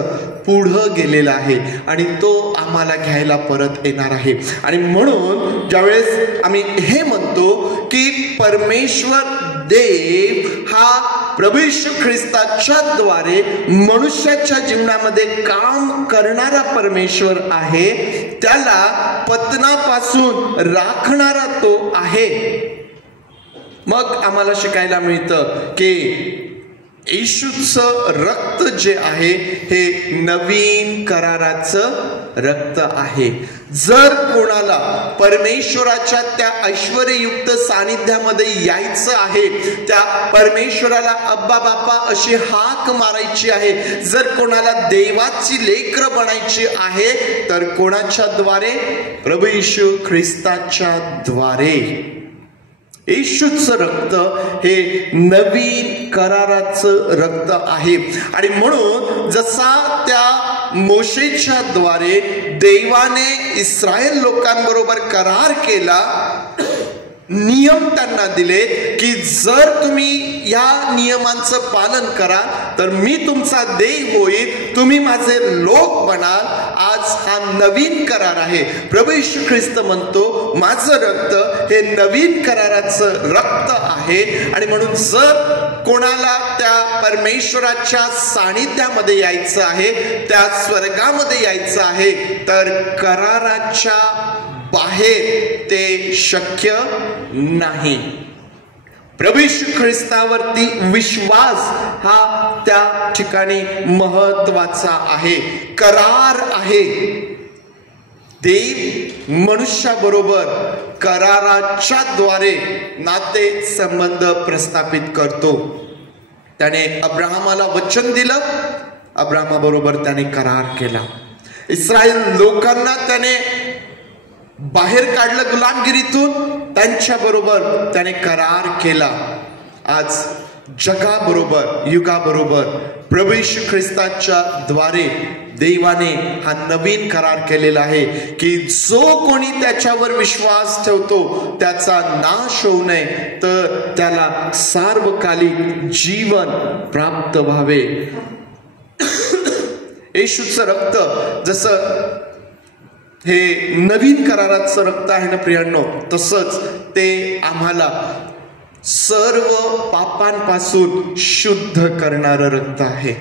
पुढं गेलेला आहे आणि तो आम्हाला घ्यायला परत येणार आहे. आणि म्हणून ज्यावेळेस आम्ही हे म्हणतो की परमेश्वर देव हा प्रभू येशू ख्रिस्ताच्या द्वारे मनुष्याच्या जीवनामध्ये काम करणारा परमेश्वर आहे, त्याला पतनापासून राखणारा तो आहे, मग आम्हाला शिकायला मिळतं की येशूचं रक्त जे आहे हे नवीन कराराचं रक्त आहे. जर कोणाला परमेश्वराच्या त्या ऐश्वर्ययुक्त सानिध्यामध्ये यायचं आहे, त्या परमेश्वराला अब्बा बापा अशी हाक मारायची आहे, जर कोणाला देवाची लेकरं बनायची आहे तर कोणाच्या द्वारे? प्रभू येशू ख्रिस्ताच्या द्वारे. येशूचं रक्त हे नवीन कराराचं रक्त आहे. आणि म्हणून जसा त्या मोशेच्या द्वारे देवाने इस्रायल लोकांबरोबर करार केला, नियम त्यांना दिले की जर तुम्ही या नियमांचं पालन करा तर मी तुमचा देव होईल, तुम्ही माझे लोक बनाल. आज हा नवीन करार आहे. प्रभू येशू ख्रिस्त म्हणतो माझं रक्त हे नवीन कराराचं रक्त आहे. आणि म्हणून जर कोणाला त्या परमेश्वराच्या सानिध्यामध्ये यायचं आहे, त्या स्वर्गामध्ये यायचं आहे, तर कराराच्या बाहेर ते शक्य नाही. प्रभू येशू ख्रिस्तावरती विश्वास हा त्या ठिकाणी महत्वाचा आहे. करार आहे. देव मनुष्याबरोबर कराराच्या द्वारे नाते संबंध प्रस्थापित करतो. त्याने अब्राहमाला वचन दिलं, अब्राहमाबरोबर त्याने करार केला. इस्रायल लोकांना त्याने बाहेर काढलं गुलामगिरीतून, त्यांच्या बरोबर त्याने करार केला. आज जगाबरोबर, युगाबरोबर प्रभू येशू ख्रिस्ताच्या द्वारे देवाने हा नवीन करार केलेला आहे की जो कोणी त्याच्यावर विश्वास ठेवतो त्याचा नाश होऊ नये, तर त्याला सार्वकालिक जीवन प्राप्त व्हावे. येशूचं रक्त जसं हे नवीन कराराचं रक्त आहे ना प्रियांनो, तसंच ते आम्हाला सर्व पापांपासून शुद्ध करणारं रक्त आहे.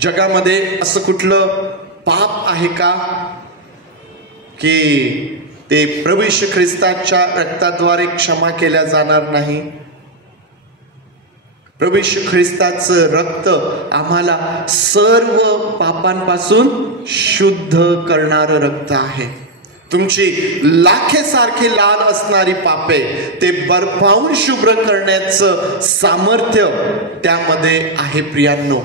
जगामध्ये असं कुठलं पाप आहे का की ते प्रभू येशू ख्रिस्ताच्या रक्ताद्वारे क्षमा केल्या जाणार नाही? प्रभू येशू ख्रिस्ताचं रक्त आम्हाला सर्व पापांपासून शुद्ध करणारं रक्त आहे. तुमची लाखेसारखी लाल असणारी पापे ते बर्फावून शुभ्र करण्याचं सामर्थ्य त्यामध्ये आहे प्रियांनो,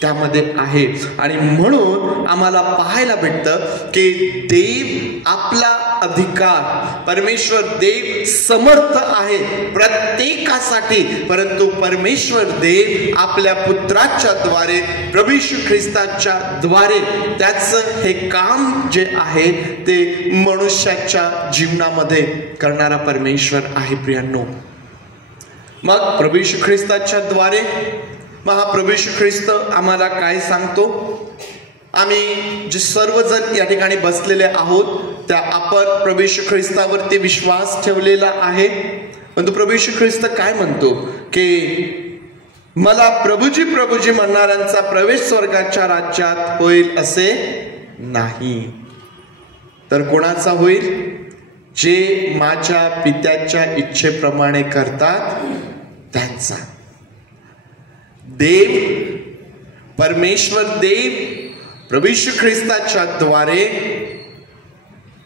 त्यामध्ये आहे. आणि म्हणून आम्हाला पाहायला भेटतं की देव आपला अधिकार, परमेश्वर देव समर्थ आहे प्रत्येकासाठी, परंतु परमेश्वर देव आपल्या पुत्राच्या द्वारे, प्रभू येशू ख्रिस्ताच्या द्वारे त्याचं हे काम जे आहे ते मनुष्याच्या जीवनामध्ये करणारा परमेश्वर आहे प्रियांनो. मग प्रभू येशू ख्रिस्ताच्या द्वारे महाप्रभू येशू ख्रिस्त आम्हाला काय सांगतो? आम्ही जे सर्वजण या ठिकाणी बसलेले आहोत त्या आपण प्रभू येशू ख्रिस्तावरती विश्वास ठेवलेला आहे. परंतु प्रभू येशू ख्रिस्त काय म्हणतो की मला प्रभूजी प्रभूजी म्हणणाऱ्यांचा प्रवेश स्वर्गाच्या राज्यात होईल असे नाही, तर कोणाचा होईल? जे माझ्या पित्याच्या इच्छेप्रमाणे करतात त्यांचा. देव, परमेश्वर देव प्रभू येशू ख्रिस्ताच्या द्वारे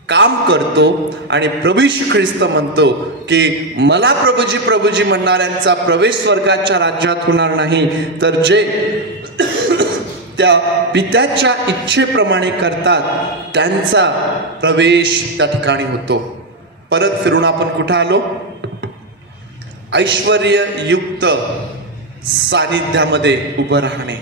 काम करतो आणि प्रभू येशू ख्रिस्त म्हणतो की मला प्रभूजी प्रभूजी म्हणणाऱ्यांचा प्रवेश स्वर्गाच्या राज्यात होणार नाही, तर जे त्या पित्याच्या इच्छेप्रमाणे करतात त्यांचा प्रवेश त्या ठिकाणी होतो. परत फिरून आपण कुठं आलो? ऐश्वर्ययुक्त सानिध्यामध्ये उभं राहणे,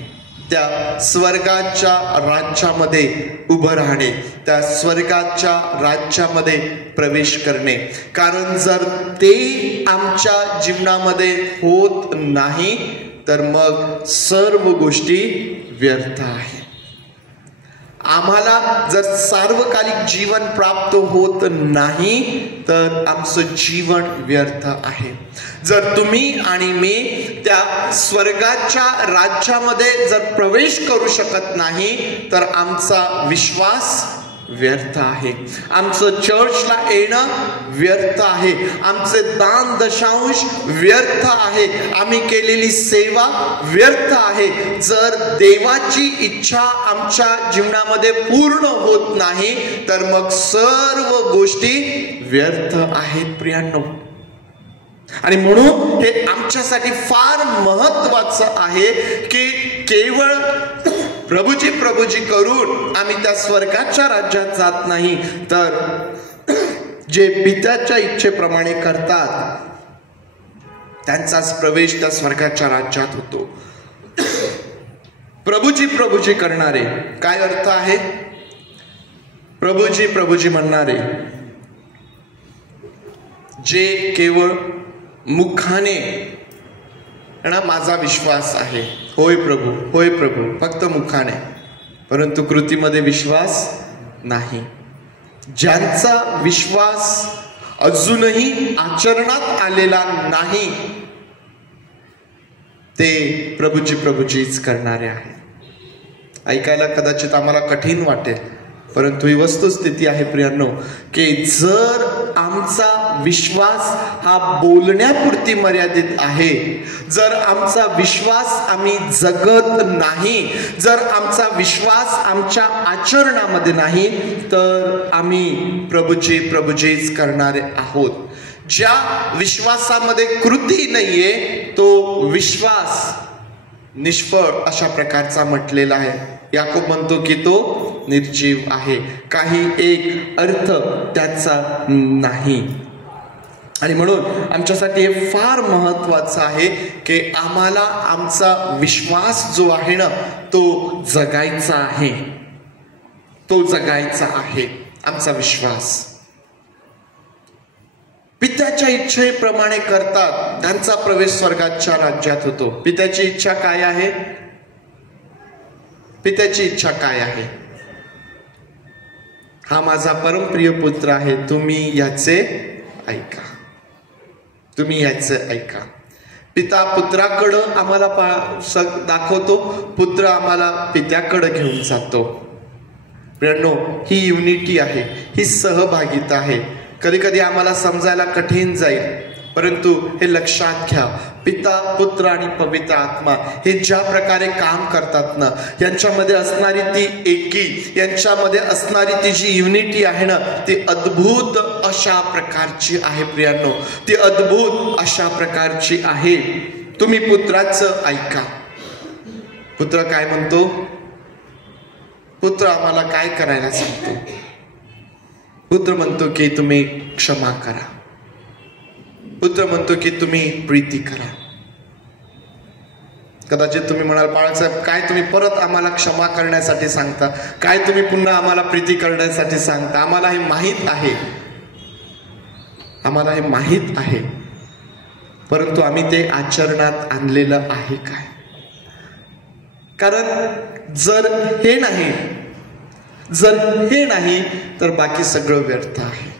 त्या स्वर्गाच्या राज्यामध्ये उभं राहणे, त्या स्वर्गाच्या राज्यामध्ये प्रवेश करणे. कारण जर ते आमच्या जीवनामध्ये होत नाही तर मग सर्व गोष्टी व्यर्थ आहे. आम्हाला जर सार्वकालिक जीवन प्राप्त होत नाही तर आमचं जीवन व्यर्थ आहे. जर तुम्ही आणि मी त्या स्वर्गाच्या राज्यामध्ये जर प्रवेश करू शकत नाही तर आमचा विश्वास व्यर्थ आहे, आमचं चर्चला येणं व्यर्थ आहे, आमचे दान दशांश व्यर्थ आहे, आम्ही केलेली सेवा व्यर्थ आहे. जर देवाची इच्छा आमच्या जीवनामध्ये पूर्ण होत नाही तर मग सर्व गोष्टी व्यर्थ आहेत प्रियांनो. आणि म्हणून हे आमच्यासाठी फार महत्वाचं आहे की केवळ प्रभूजी प्रभूजी करून आम्ही त्या स्वर्गाच्या राज्यात जात नाही, तर जे पित्याच्या इच्छेप्रमाणे करतात त्यांचाच प्रवेश त्या स्वर्गाच्या राज्यात होतो. प्रभूजी प्रभूजी करणारे काय अर्थ आहे? प्रभूजी प्रभूजी म्हणणारे जे केवळ मुखाने ना माझा विश्वास आहे, होय प्रभू होय प्रभू, फक्त मुखाने, परंतु कृतीमध्ये विश्वास नाही. ज्यांचा विश्वास अजूनही आचरणात आलेला नाही ते प्रभूजी प्रभूजीच करणारे आहेत. ऐकायला कदाचित आम्हाला कठीण वाटेल, परंतु ही वस्तुस्थिती आहे प्रियांनो की जर आमचा विश्वास हा बोलण्यापुरती मर्यादित आहे, जर आमचा विश्वास आम्ही जगत नाही, जर आमचा विश्वास आमच्या आचरणामध्ये नाही, तर आम्ही प्रभूजी प्रभूजीच करणारे आहोत. ज्या विश्वासामध्ये कृती नाहीये तो विश्वास निष्फळ अशा प्रकारचा म्हटलेला आहे. याकोब म्हणतो की तो निर्जीव आहे, काही एक अर्थ त्याचा नाही. आणि म्हणून आमच्यासाठी हे फार महत्वाचं आहे की आम्हाला आमचा विश्वास जो आहे ना तो जगायचा आहे, तो जगायचा आहे. आमचा विश्वास पित्याच्या इच्छेप्रमाणे करतात त्यांचा प्रवेश स्वर्गाच्या राज्यात होतो. पित्याची इच्छा काय आहे? पित्याची इच्छा काय आहे? हा माझा परमप्रिय पुत्र आहे, तुम्ही याचे ऐका. तुम्ही याचं ऐका. पिता पुत्राकडं आम्हाला दाखवतो, पुत्र आम्हाला पित्याकडं घेऊन जातो. प्रियांनो, ही युनिटी आहे, ही सहभागिता आहे. कधी कधी आम्हाला समजायला कठीण जाईल, परंतु हे लक्षात घ्या, पिता पुत्र आणि पवित्र आत्मा हे ज्या प्रकारे काम करतात ना, यांच्यामध्ये असणारी ती एकी, यांच्यामध्ये असणारी ती जी युनिटी आहे ना, ती अद्भुत अशा प्रकारची आहे. प्रियांनो, ती अद्भुत अशा प्रकारची आहे. तुम्ही पुत्राचं ऐका. पुत्र काय म्हणतो? पुत्र आम्हाला काय करायला सांगतो? पुत्र म्हणतो की तुम्ही क्षमा करा. पुत्र म्हणतो की तुम्ही प्रीती करा. कदाचित तुम्ही म्हणाल, बाळासाहेब काय तुम्ही परत आम्हाला क्षमा करण्यासाठी सांगता, काय तुम्ही पुन्हा आम्हाला प्रीती करण्यासाठी सांगता? आम्हाला हे माहीत आहे, आम्हाला हे माहीत आहे, परंतु आम्ही ते आचरणात आणलेलं आहे काय? कारण जर हे नाही तर बाकी सगळं व्यर्थ आहे.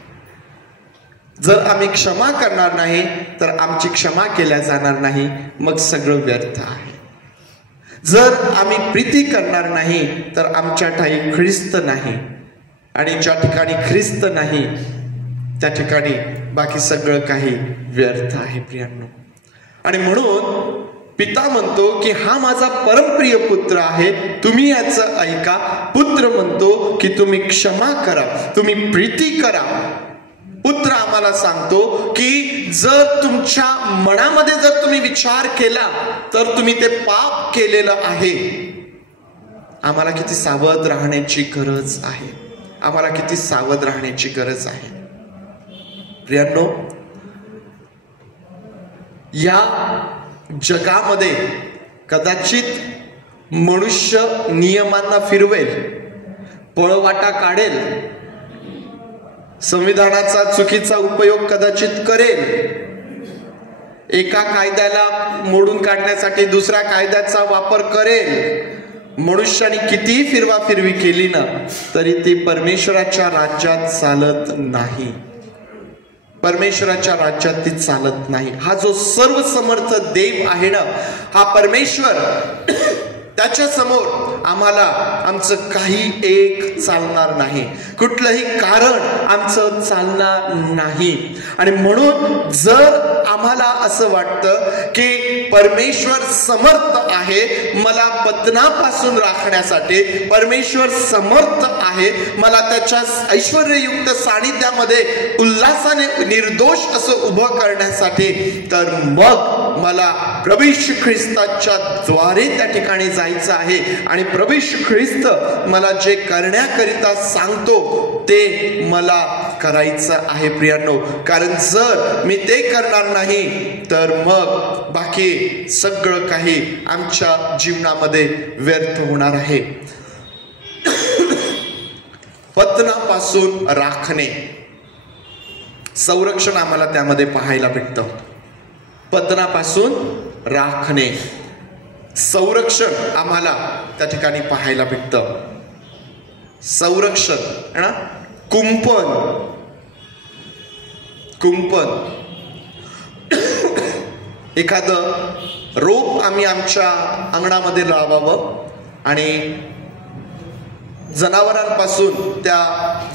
जर आम्ही क्षमा करणार नाही तर आमची क्षमा केल्या जाणार नाही, मग सगळं व्यर्थ आहे. जर आम्ही प्रीती करणार नाही तर आमच्या ठाई ख्रिस्त नाही, आणि ज्या ठिकाणी ख्रिस्त नाही त्या ठिकाणी बाकी सगळं काही व्यर्थ आहे. प्रियांनो, आणि म्हणून पिता म्हणतो की हा माझा परमप्रिय पुत्र आहे, तुम्ही याचं ऐका. पुत्र म्हणतो की तुम्ही क्षमा करा, तुम्ही प्रीती करा. पुत्र आम्हाला सांगतो की जर तुमच्या मनामध्ये जर तुम्ही विचार केला तर तुम्ही ते पाप केलेलं आहे. आम्हाला किती सावध राहण्याची गरज आहे, आम्हाला किती सावध राहण्याची गरज आहे. प्रियांनो, या जगामध्ये कदाचित मनुष्य नियमांना फिरवेल, पळवाटा काढेल, संविधानाचा चुकीचा उपयोग कदाचित करेल, एका कायद्याला मोडून काढण्यासाठी दुसऱ्या कायद्याचा वापर करेल. मनुष्याने कितीही फिरवाफिरवी केली ना तरी ती परमेश्वराच्या राज्यात चालत नाही, परमेश्वराच्या राज्यात ती चालत नाही. हा जो सर्वसमर्थ देव आहे ना, हा परमेश्वर, त्याच्या समोर आम्हाला आमचं काही एक चालणार नाही, कुठलंही कारण आमचं चालणार नाही. आणि म्हणून जर आम्हाला असं वाटतं की परमेश्वर समर्थ आहे मला पतनापासून राखण्यासाठी, परमेश्वर समर्थ आहे मला त्याच्या ऐश्वर्ययुक्त सानिध्यामध्ये उल्हासाने निर्दोष असं उभं करण्यासाठी, तर मग मला प्रभू येशू ख्रिस्ताच्या द्वारे त्या ठिकाणी जायचं आहे. आणि प्रभू येशू ख्रिस्त मला जे करण्याकरिता सांगतो ते मला करायचं आहे. प्रियांनो, कारण जर मी ते करणार नाही तर मग बाकी सगळं काही आमच्या जीवनामध्ये व्यर्थ होणार आहे. पतनापासून राखणे, संरक्षण आम्हाला त्यामध्ये पाहायला भेटतं. पतनापासून राखणे, संरक्षण आम्हाला त्या ठिकाणी पाहायला भेटतं. संरक्षण है ना, कुंपण एखादं रोप आम्ही आमच्या अंगणामध्ये लावावं आणि जनावरांपासून त्या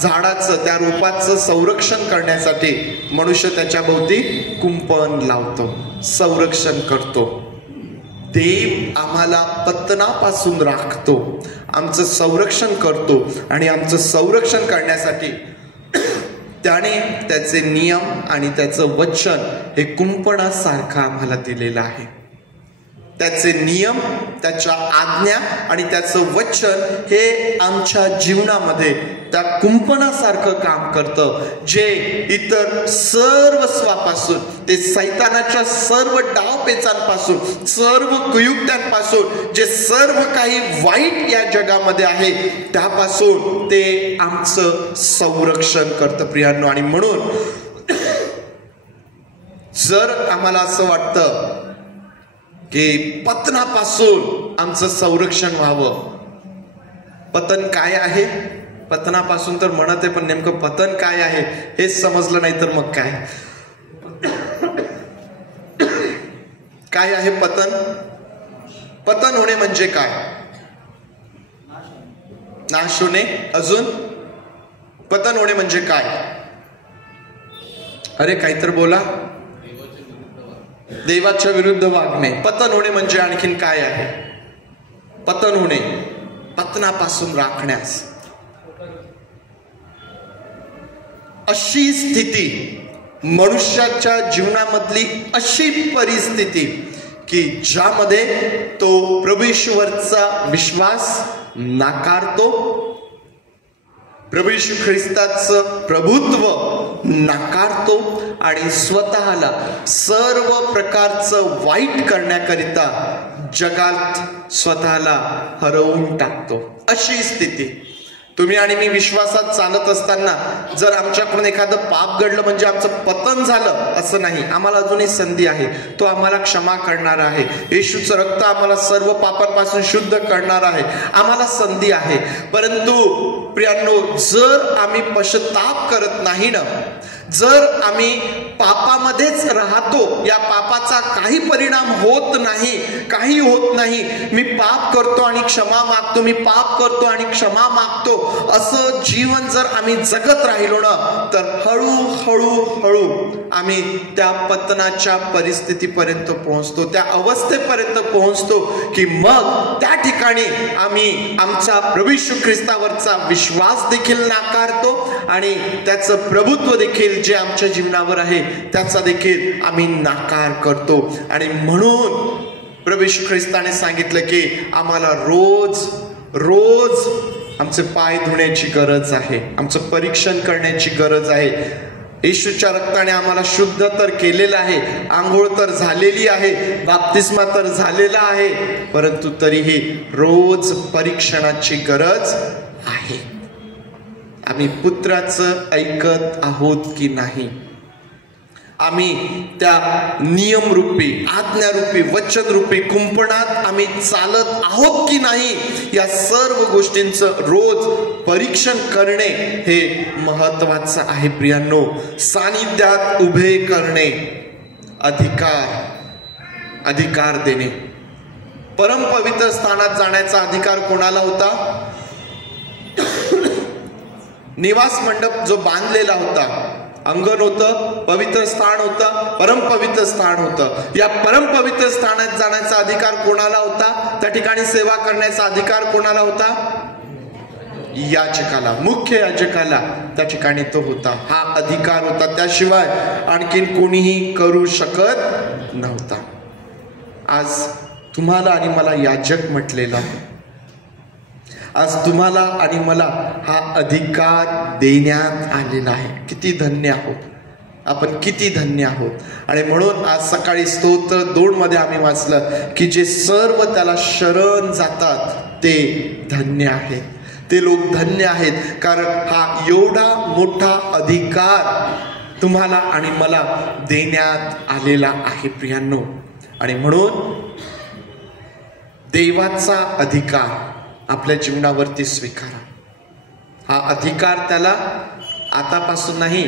झाडाचं, त्या रोपाचं संरक्षण करण्यासाठी मनुष्य त्याच्या भोवती कुंपण लावतो, संरक्षण करतो. देव आम्हाला पतनापासून राखतो, आमचं संरक्षण करतो, आणि आमचं संरक्षण करण्यासाठी त्याने त्याचे नियम आणि त्याचं वचन हे कुंपणासारखं आम्हाला दिलेलं आहे. त्याचे नियम, त्याच्या आज्ञा आणि त्याचं वचन हे आमच्या जीवनामध्ये त्या कुंपणासारखं काम करतं, जे इतर सर्वस्वापासून, ते सैतानाच्या सर्व डावपेचांपासून, सर्व कुयुक्त्यांपासून, जे सर्व काही वाईट या जगामध्ये आहे त्यापासून ते आमचं संरक्षण करतं. प्रियांनो, आणि म्हणून जर आम्हाला असं वाटतं की पतनापासून आमचं संरक्षण व्हावं, पतन काय आहे? पतनापासून तर म्हणत आहे, पण नेमकं पतन काय आहे हे समजलं नाही तर मग काय? काय आहे पतन? पतन होणे म्हणजे काय? नाश होणे. अजून पतन होणे म्हणजे काय? अरे काहीतरी बोला. देवाच्या विरुद्ध वागणे. पतन होणे म्हणजे आणखीन काय आहे? पतन होणे, पतनापासून राखण्यास. अशी स्थिती, मनुष्याच्या जीवनामधली अशी परिस्थिती की ज्यामध्ये तो प्रभू येशूवरचा विश्वास नाकारतो, प्रभू येशू ख्रिस्ताचं प्रभुत्व नाकारतो आणि स्वतःला सर्व प्रकारचं वाईट करण्याकरिता जगात स्वतःला हरवून टाकतो. अशी स्थिती. तुम्ही आणि मी विश्वासात चालत असताना जर आमच्याकडून एखादं पाप घडलं म्हणजे आमचं पतन झालं असं नाही. आम्हाला अजूनही संधी आहे. तो आम्हाला क्षमा करणार आहे. येशूचं रक्त आम्हाला सर्व पापांपासून शुद्ध करणार आहे. आम्हाला संधी आहे. परंतु प्रियांनो, जर आम्ही पश्चाताप करत नाही ना, जर आम्ही पापामध्येच राहतो, या पापाचा काही परिणाम होत नाही, काही होत नाही, मी पाप करतो आणि क्षमा मागतो, मी पाप करतो आणि क्षमा मागतो, असं जीवन जर आम्ही जगत राहिलो ना, तर हळूहळू आम्ही त्या पतनाच्या परिस्थितीपर्यंत पोहोचतो, त्या अवस्थेपर्यंत पोहोचतो की मग त्या ठिकाणी आम्ही आमचा प्रभू येशू ख्रिस्तावरचा विश्वास देखील नाकारतो आणि त्याचं प्रभुत्व देखील जे आमच्या जीवनावर आहे त्याचा देखील आम्ही नाकार करतो. आणि म्हणून प्रभू येशू ख्रिस्ताने सांगितलं की आम्हाला रोज आमचे पाय धुण्याची गरज आहे, आमचं परीक्षण करण्याची गरज आहे. येशूच्या रक्ताने आम्हाला शुद्ध तर केलेलं आहे, आंघोळ तर झालेली आहे, बाप्तिस्मा तर झालेला आहे, परंतु तरीही रोज परीक्षणाची गरज आहे. आम्ही पुत्राचं ऐकत आहोत की नाही? आम्ही त्या नियमरूपी, आज्ञारूपी, वचनरूपी कुंपणात आम्ही चालत आहोत की नाही, या सर्व गोष्टींचं रोज परीक्षण करणे हे महत्वाचं आहे. प्रियांनो, सानिध्यात उभे करणे, अधिकार देणे. परमपवित्र स्थानात जाण्याचा अधिकार कोणाला होता? निवास मंडप जो बांधलेला होता, अंगण होतं, पवित्र स्थान होतं, परमपवित्र स्थान होतं. या परमपवित्र स्थानात जाण्याचा अधिकार कोणाला होता? त्या ठिकाणी सेवा करण्याचा अधिकार कोणाला होता? याजकाला, मुख्य याजकाला त्या ठिकाणी तो होता. हा अधिकार होता, त्याशिवाय आणखीन कोणीही करू शकत नव्हता. आज तुम्हाला आणि मला याजक म्हटलेला आहे. आज तुम्हाला आणि मला हा अधिकार देण्यात आलेला आहे. किती धन्य आहोत आपण, किती धन्य आहोत. आणि म्हणून आज सकाळी स्तोत्र 2 मध्ये आम्ही वाचलं की जे सर्व त्याला शरण जातात ते धन्य आहेत, ते लोक धन्य आहेत, कारण हा एवढा मोठा अधिकार तुम्हाला आणि मला देण्यात आलेला आहे. प्रियांनो, आणि म्हणून देवाचा अधिकार आपल्या जीवनावरती स्वीकारा. हा अधिकार त्याला आतापासून नाही,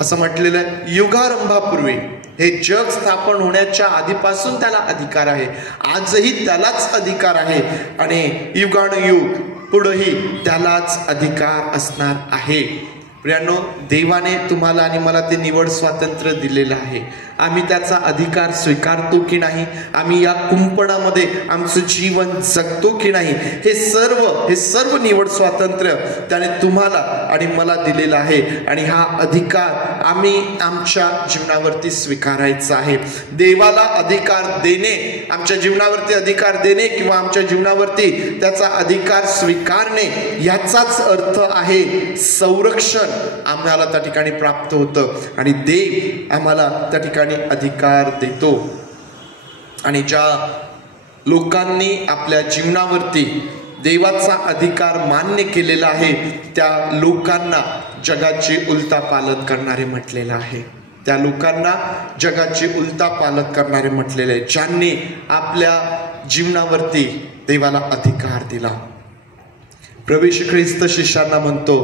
असं म्हटलेलं आहे, युगारंभापूर्वी, हे जग स्थापन होण्याच्या आधीपासून त्याला अधिकार आहे. आजही त्यालाच अधिकार आहे आणि युगानुयुग पुढेही त्यालाच अधिकार असणार आहे. प्रियांनो, देवाने तुम्हाला आणि मला ते निवड स्वातंत्र्य दिलेलं आहे. आम्ही त्याचा अधिकार स्वीकारतो की नाही, आम्ही या कुंपणामध्ये आमचं जीवन जगतो की नाही, हे सर्व निवड स्वातंत्र्य त्याने तुम्हाला आणि मला दिलेलं आहे. आणि हा अधिकार आम्ही आमच्या जीवनावरती स्वीकारायचा आहे. देवाला अधिकार देणे, आमच्या जीवनावरती अधिकार देणे किंवा आमच्या जीवनावरती त्याचा अधिकार स्वीकारणे, याचाच अर्थ आहे संरक्षण आम्हाला त्या ठिकाणी प्राप्त होतं आणि देव आम्हाला त्या ठिकाणी अधिकार देतो. आणि ज्या लोकांनी आपल्या जीवनावरती देवाचा अधिकार मान्य केलेला आहे त्या लोकांना जगाची उलथापालथ करणारे म्हटलेलं आहे. त्या लोकांना जगाची उलथापालथ करणारे म्हटलेले आहे, ज्यांनी आपल्या जीवनावरती देवाला अधिकार दिला. प्रभू येशू ख्रिस्त शिष्यांना म्हणतो,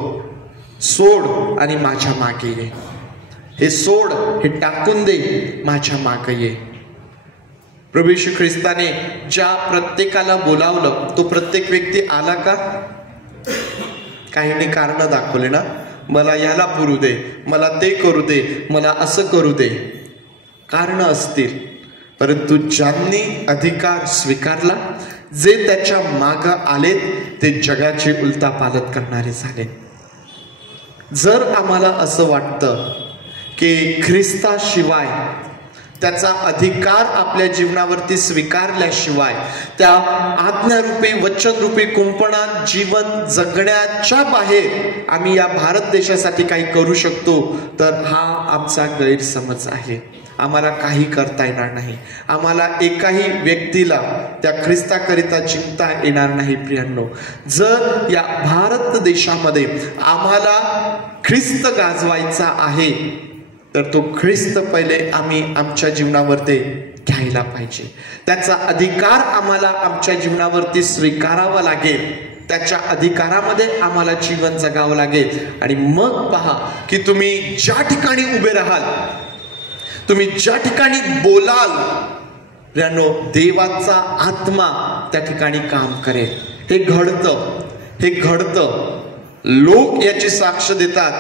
सोड आणि माझ्या मागे ये. हे सोड, हे टाकून दे, माझ्या मागे ये. प्रभू येशू ख्रिस्ताने ज्या प्रत्येकाला बोलावलं तो प्रत्येक व्यक्ती आला का? काहींनी कारण दाखवले ना, मला याला पुरू दे, मला ते करू दे, मला असं करू दे, कारण असतील. परंतु ज्यांनी अधिकार स्वीकारला, जे त्याच्या माग आलेत, ते जगाची उलथापालथ करणारे झाले. जर आम्हाला असं वाटतं की ख्रिस्ताशिवाय, त्याचा अधिकार आपल्या जीवनावरती स्वीकारल्याशिवाय, त्या आज्ञारूपी वचनरूपी कुंपणात जीवन जगण्याच्या बाहेर आम्ही या भारत देशासाठी काही करू शकतो, तर हा आमचा गैरसमज आहे. आम्हाला काही करता येणार नाही. आम्हाला एकाही व्यक्तीला त्या ख्रिस्ताकरिता जिंकता येणार नाही. प्रियांनो, जर या भारत देशामध्ये आम्हाला ख्रिस्त गाजवायचा आहे, तर तो ख्रिस्त पहिले आम्ही आमच्या जीवनावरती घ्यायला पाहिजे. त्याचा अधिकार आम्हाला आमच्या जीवनावरती स्वीकारावा लागेल. त्याच्या अधिकारामध्ये आम्हाला जीवन जगावं लागेल. आणि मग पहा की तुम्ही ज्या ठिकाणी उभे राहाल, तुम्ही ज्या ठिकाणी बोलाल, देवाचा आत्मा त्या ठिकाणी काम करेल. हे घडतं. लोक याची साक्ष देतात.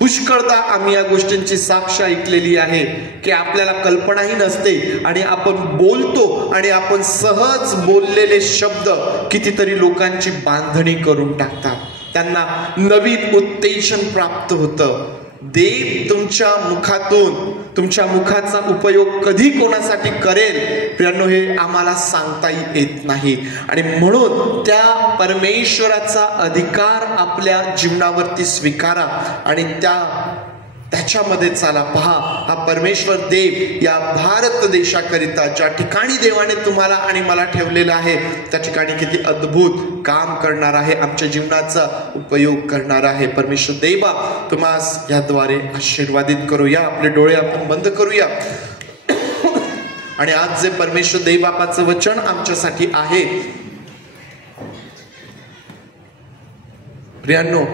पुष्कळदा आम्ही या गोष्टींची साक्ष ऐकलेली आहे की आपल्याला कल्पनाही नसते आणि आपण बोलतो आणि आपण सहज बोललेले शब्द कितीतरी लोकांची बांधणी करून टाकतात. त्यांना नवीन उत्तेजन प्राप्त होतं. देव तुमच्या मुखातून, तुमच्या मुखाचा उपयोग कधी कोणासाठी करेल प्रियांनो, हे आम्हाला सांगता येत नाही. आणि म्हणून त्या परमेश्वराचा अधिकार आपल्या जीवनावरती स्वीकारा आणि त्याच्यामध्ये चाला. पहा, हा परमेश्वर देव या भारत देशाकरिता ज्या ठिकाणी देवाने तुम्हाला आणि मला ठेवलेलं आहे, त्या ठिकाणी किती अद्भुत काम करणार आहे, आमच्या जीवनाचा उपयोग करणार आहे. परमेश्वर देवा तुम्हास याद्वारे आशीर्वादित करूया. आपले डोळे आपण बंद करूया. आणि आज जे परमेश्वर देवबापाचं वचन आमच्यासाठी आहे, प्रियांनो,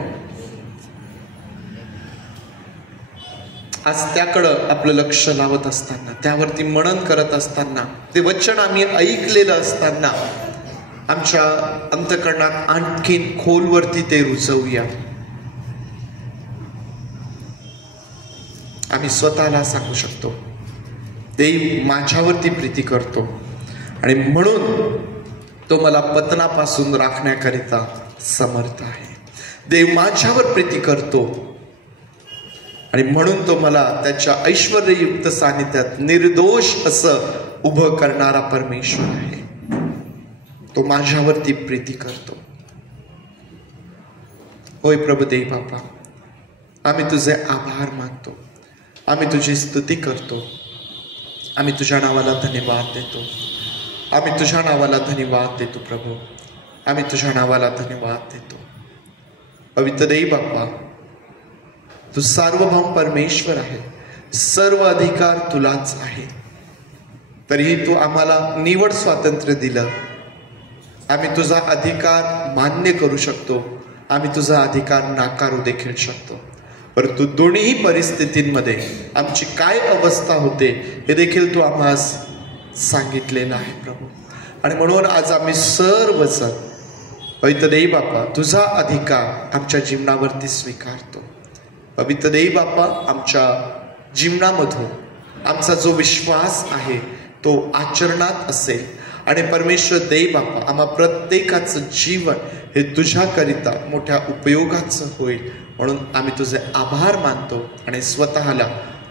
आज त्याकडं आपलं लक्ष लावत असताना, त्यावरती मनन करत असताना, ते वचन आम्ही ऐकलेलं असताना आमच्या अंतःकरणात आणखीन खोलवरती ते रुजवूया. आम्ही स्वतःला सांगू शकतो, देव माझ्यावरती प्रीती करतो आणि म्हणून तो मला पतनापासून राखण्याकरिता समर्थ आहे. देव माझ्यावर प्रीती करतो आणि म्हणून तो मला त्याच्या ऐश्वर्ययुक्त सानिध्यात निर्दोष असं उभं करणारा परमेश्वर आहे. तो माझ्यावरती प्रीती करतो. होय प्रभू देव बापा, आम्ही तुझे आभार मानतो, आम्ही तुझी स्तुती करतो, आम्ही तुझ्या नावाला धन्यवाद देतो, आम्ही तुझ्या नावाला धन्यवाद देतो प्रभू, आम्ही तुझ्या नावाला धन्यवाद देतो. पवित्र देव बापा, तू सार्वभौम परमेश्वर आहे, सर्व अधिकार तुलाच आहे. तरीही तू आम्हाला निवड स्वातंत्र्य दिलं. आम्ही तुझा अधिकार मान्य करू शकतो, आम्ही तुझा अधिकार नाकारू देखील शकतो. परंतु दोन्ही परिस्थितींमध्ये आमची काय अवस्था होते हे देखील तू आम्हाला सांगितलेलं आहे प्रभू. आणि म्हणून आज आम्ही सर्वजण पवित्र देव बापा तुझा अधिकार आमच्या जीवनावरती स्वीकारतो. पवित्र देव बापा, आमच्या जीवनामधून आमचा जो विश्वास आहे तो आचरणात असेल आणि परमेश्वर देव बापा, आम्हा प्रत्येकाचं जीवन हे तुझ्याकरिता मोठ्या उपयोगाचं होईल. म्हणून आम्ही तुझे आभार मानतो आणि स्वतःला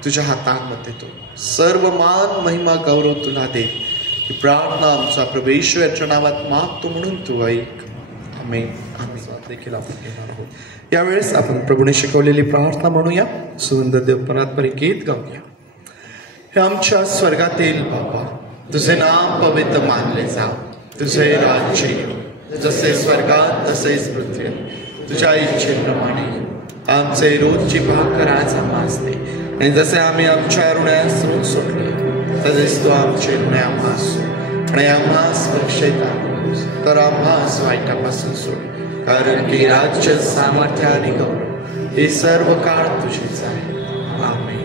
तुझ्या हातांमध्ये देतो. सर्व मान महिमा गौरव तुला दे. ही प्रार्थना आमचा प्रभेश्वराच्या नावात मागतो म्हणून तू ऐक. आमेन. आम्ही देखील आपण घेणार आहोत. यावेळेस आपण प्रभूने शिकवलेली प्रार्थना म्हणूया. सुंदर देव परात्परी गीत गाऊया. हे आमच्या स्वर्गातील बाबा, तुझे नाम पवित्र मानले जा, तुझे राज्य येऊ, जसे स्वर्गात तसेच पृथ्वीवर. तुझ्या इच्छेप्रमाणे आमचे रोजची भाकर आज आम्हास दे, आणि जसे आम्ही आमच्या ऋणास रोज सोडले तसेच तू आमचे ऋण आम्हास सोड, आणि आम्हास बक्षीत आणूस तर आम्हास वाईटापासून सोड. कारण की राज्य, सामर्थ्य आणि गौरव हे सर्व काळ तुझेच आहे. आमेन.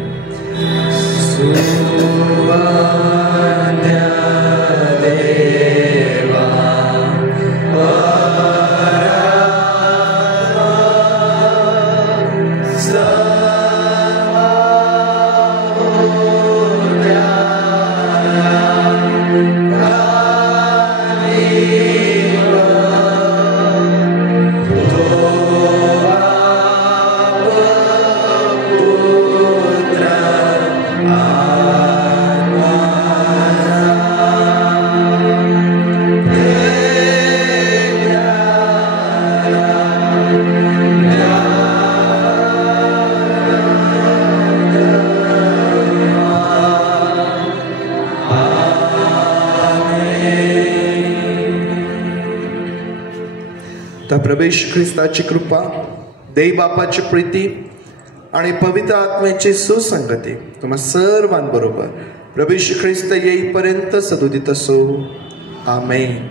प्रभू येशू ख्रिस्ताची कृपा, देव बापाची प्रीती आणि पवित्र आत्म्याची सुसंगती तुम्हा सर्वांबरोबर प्रभू येशू ख्रिस्त येईपर्यंत सदोदित असो. आमेन.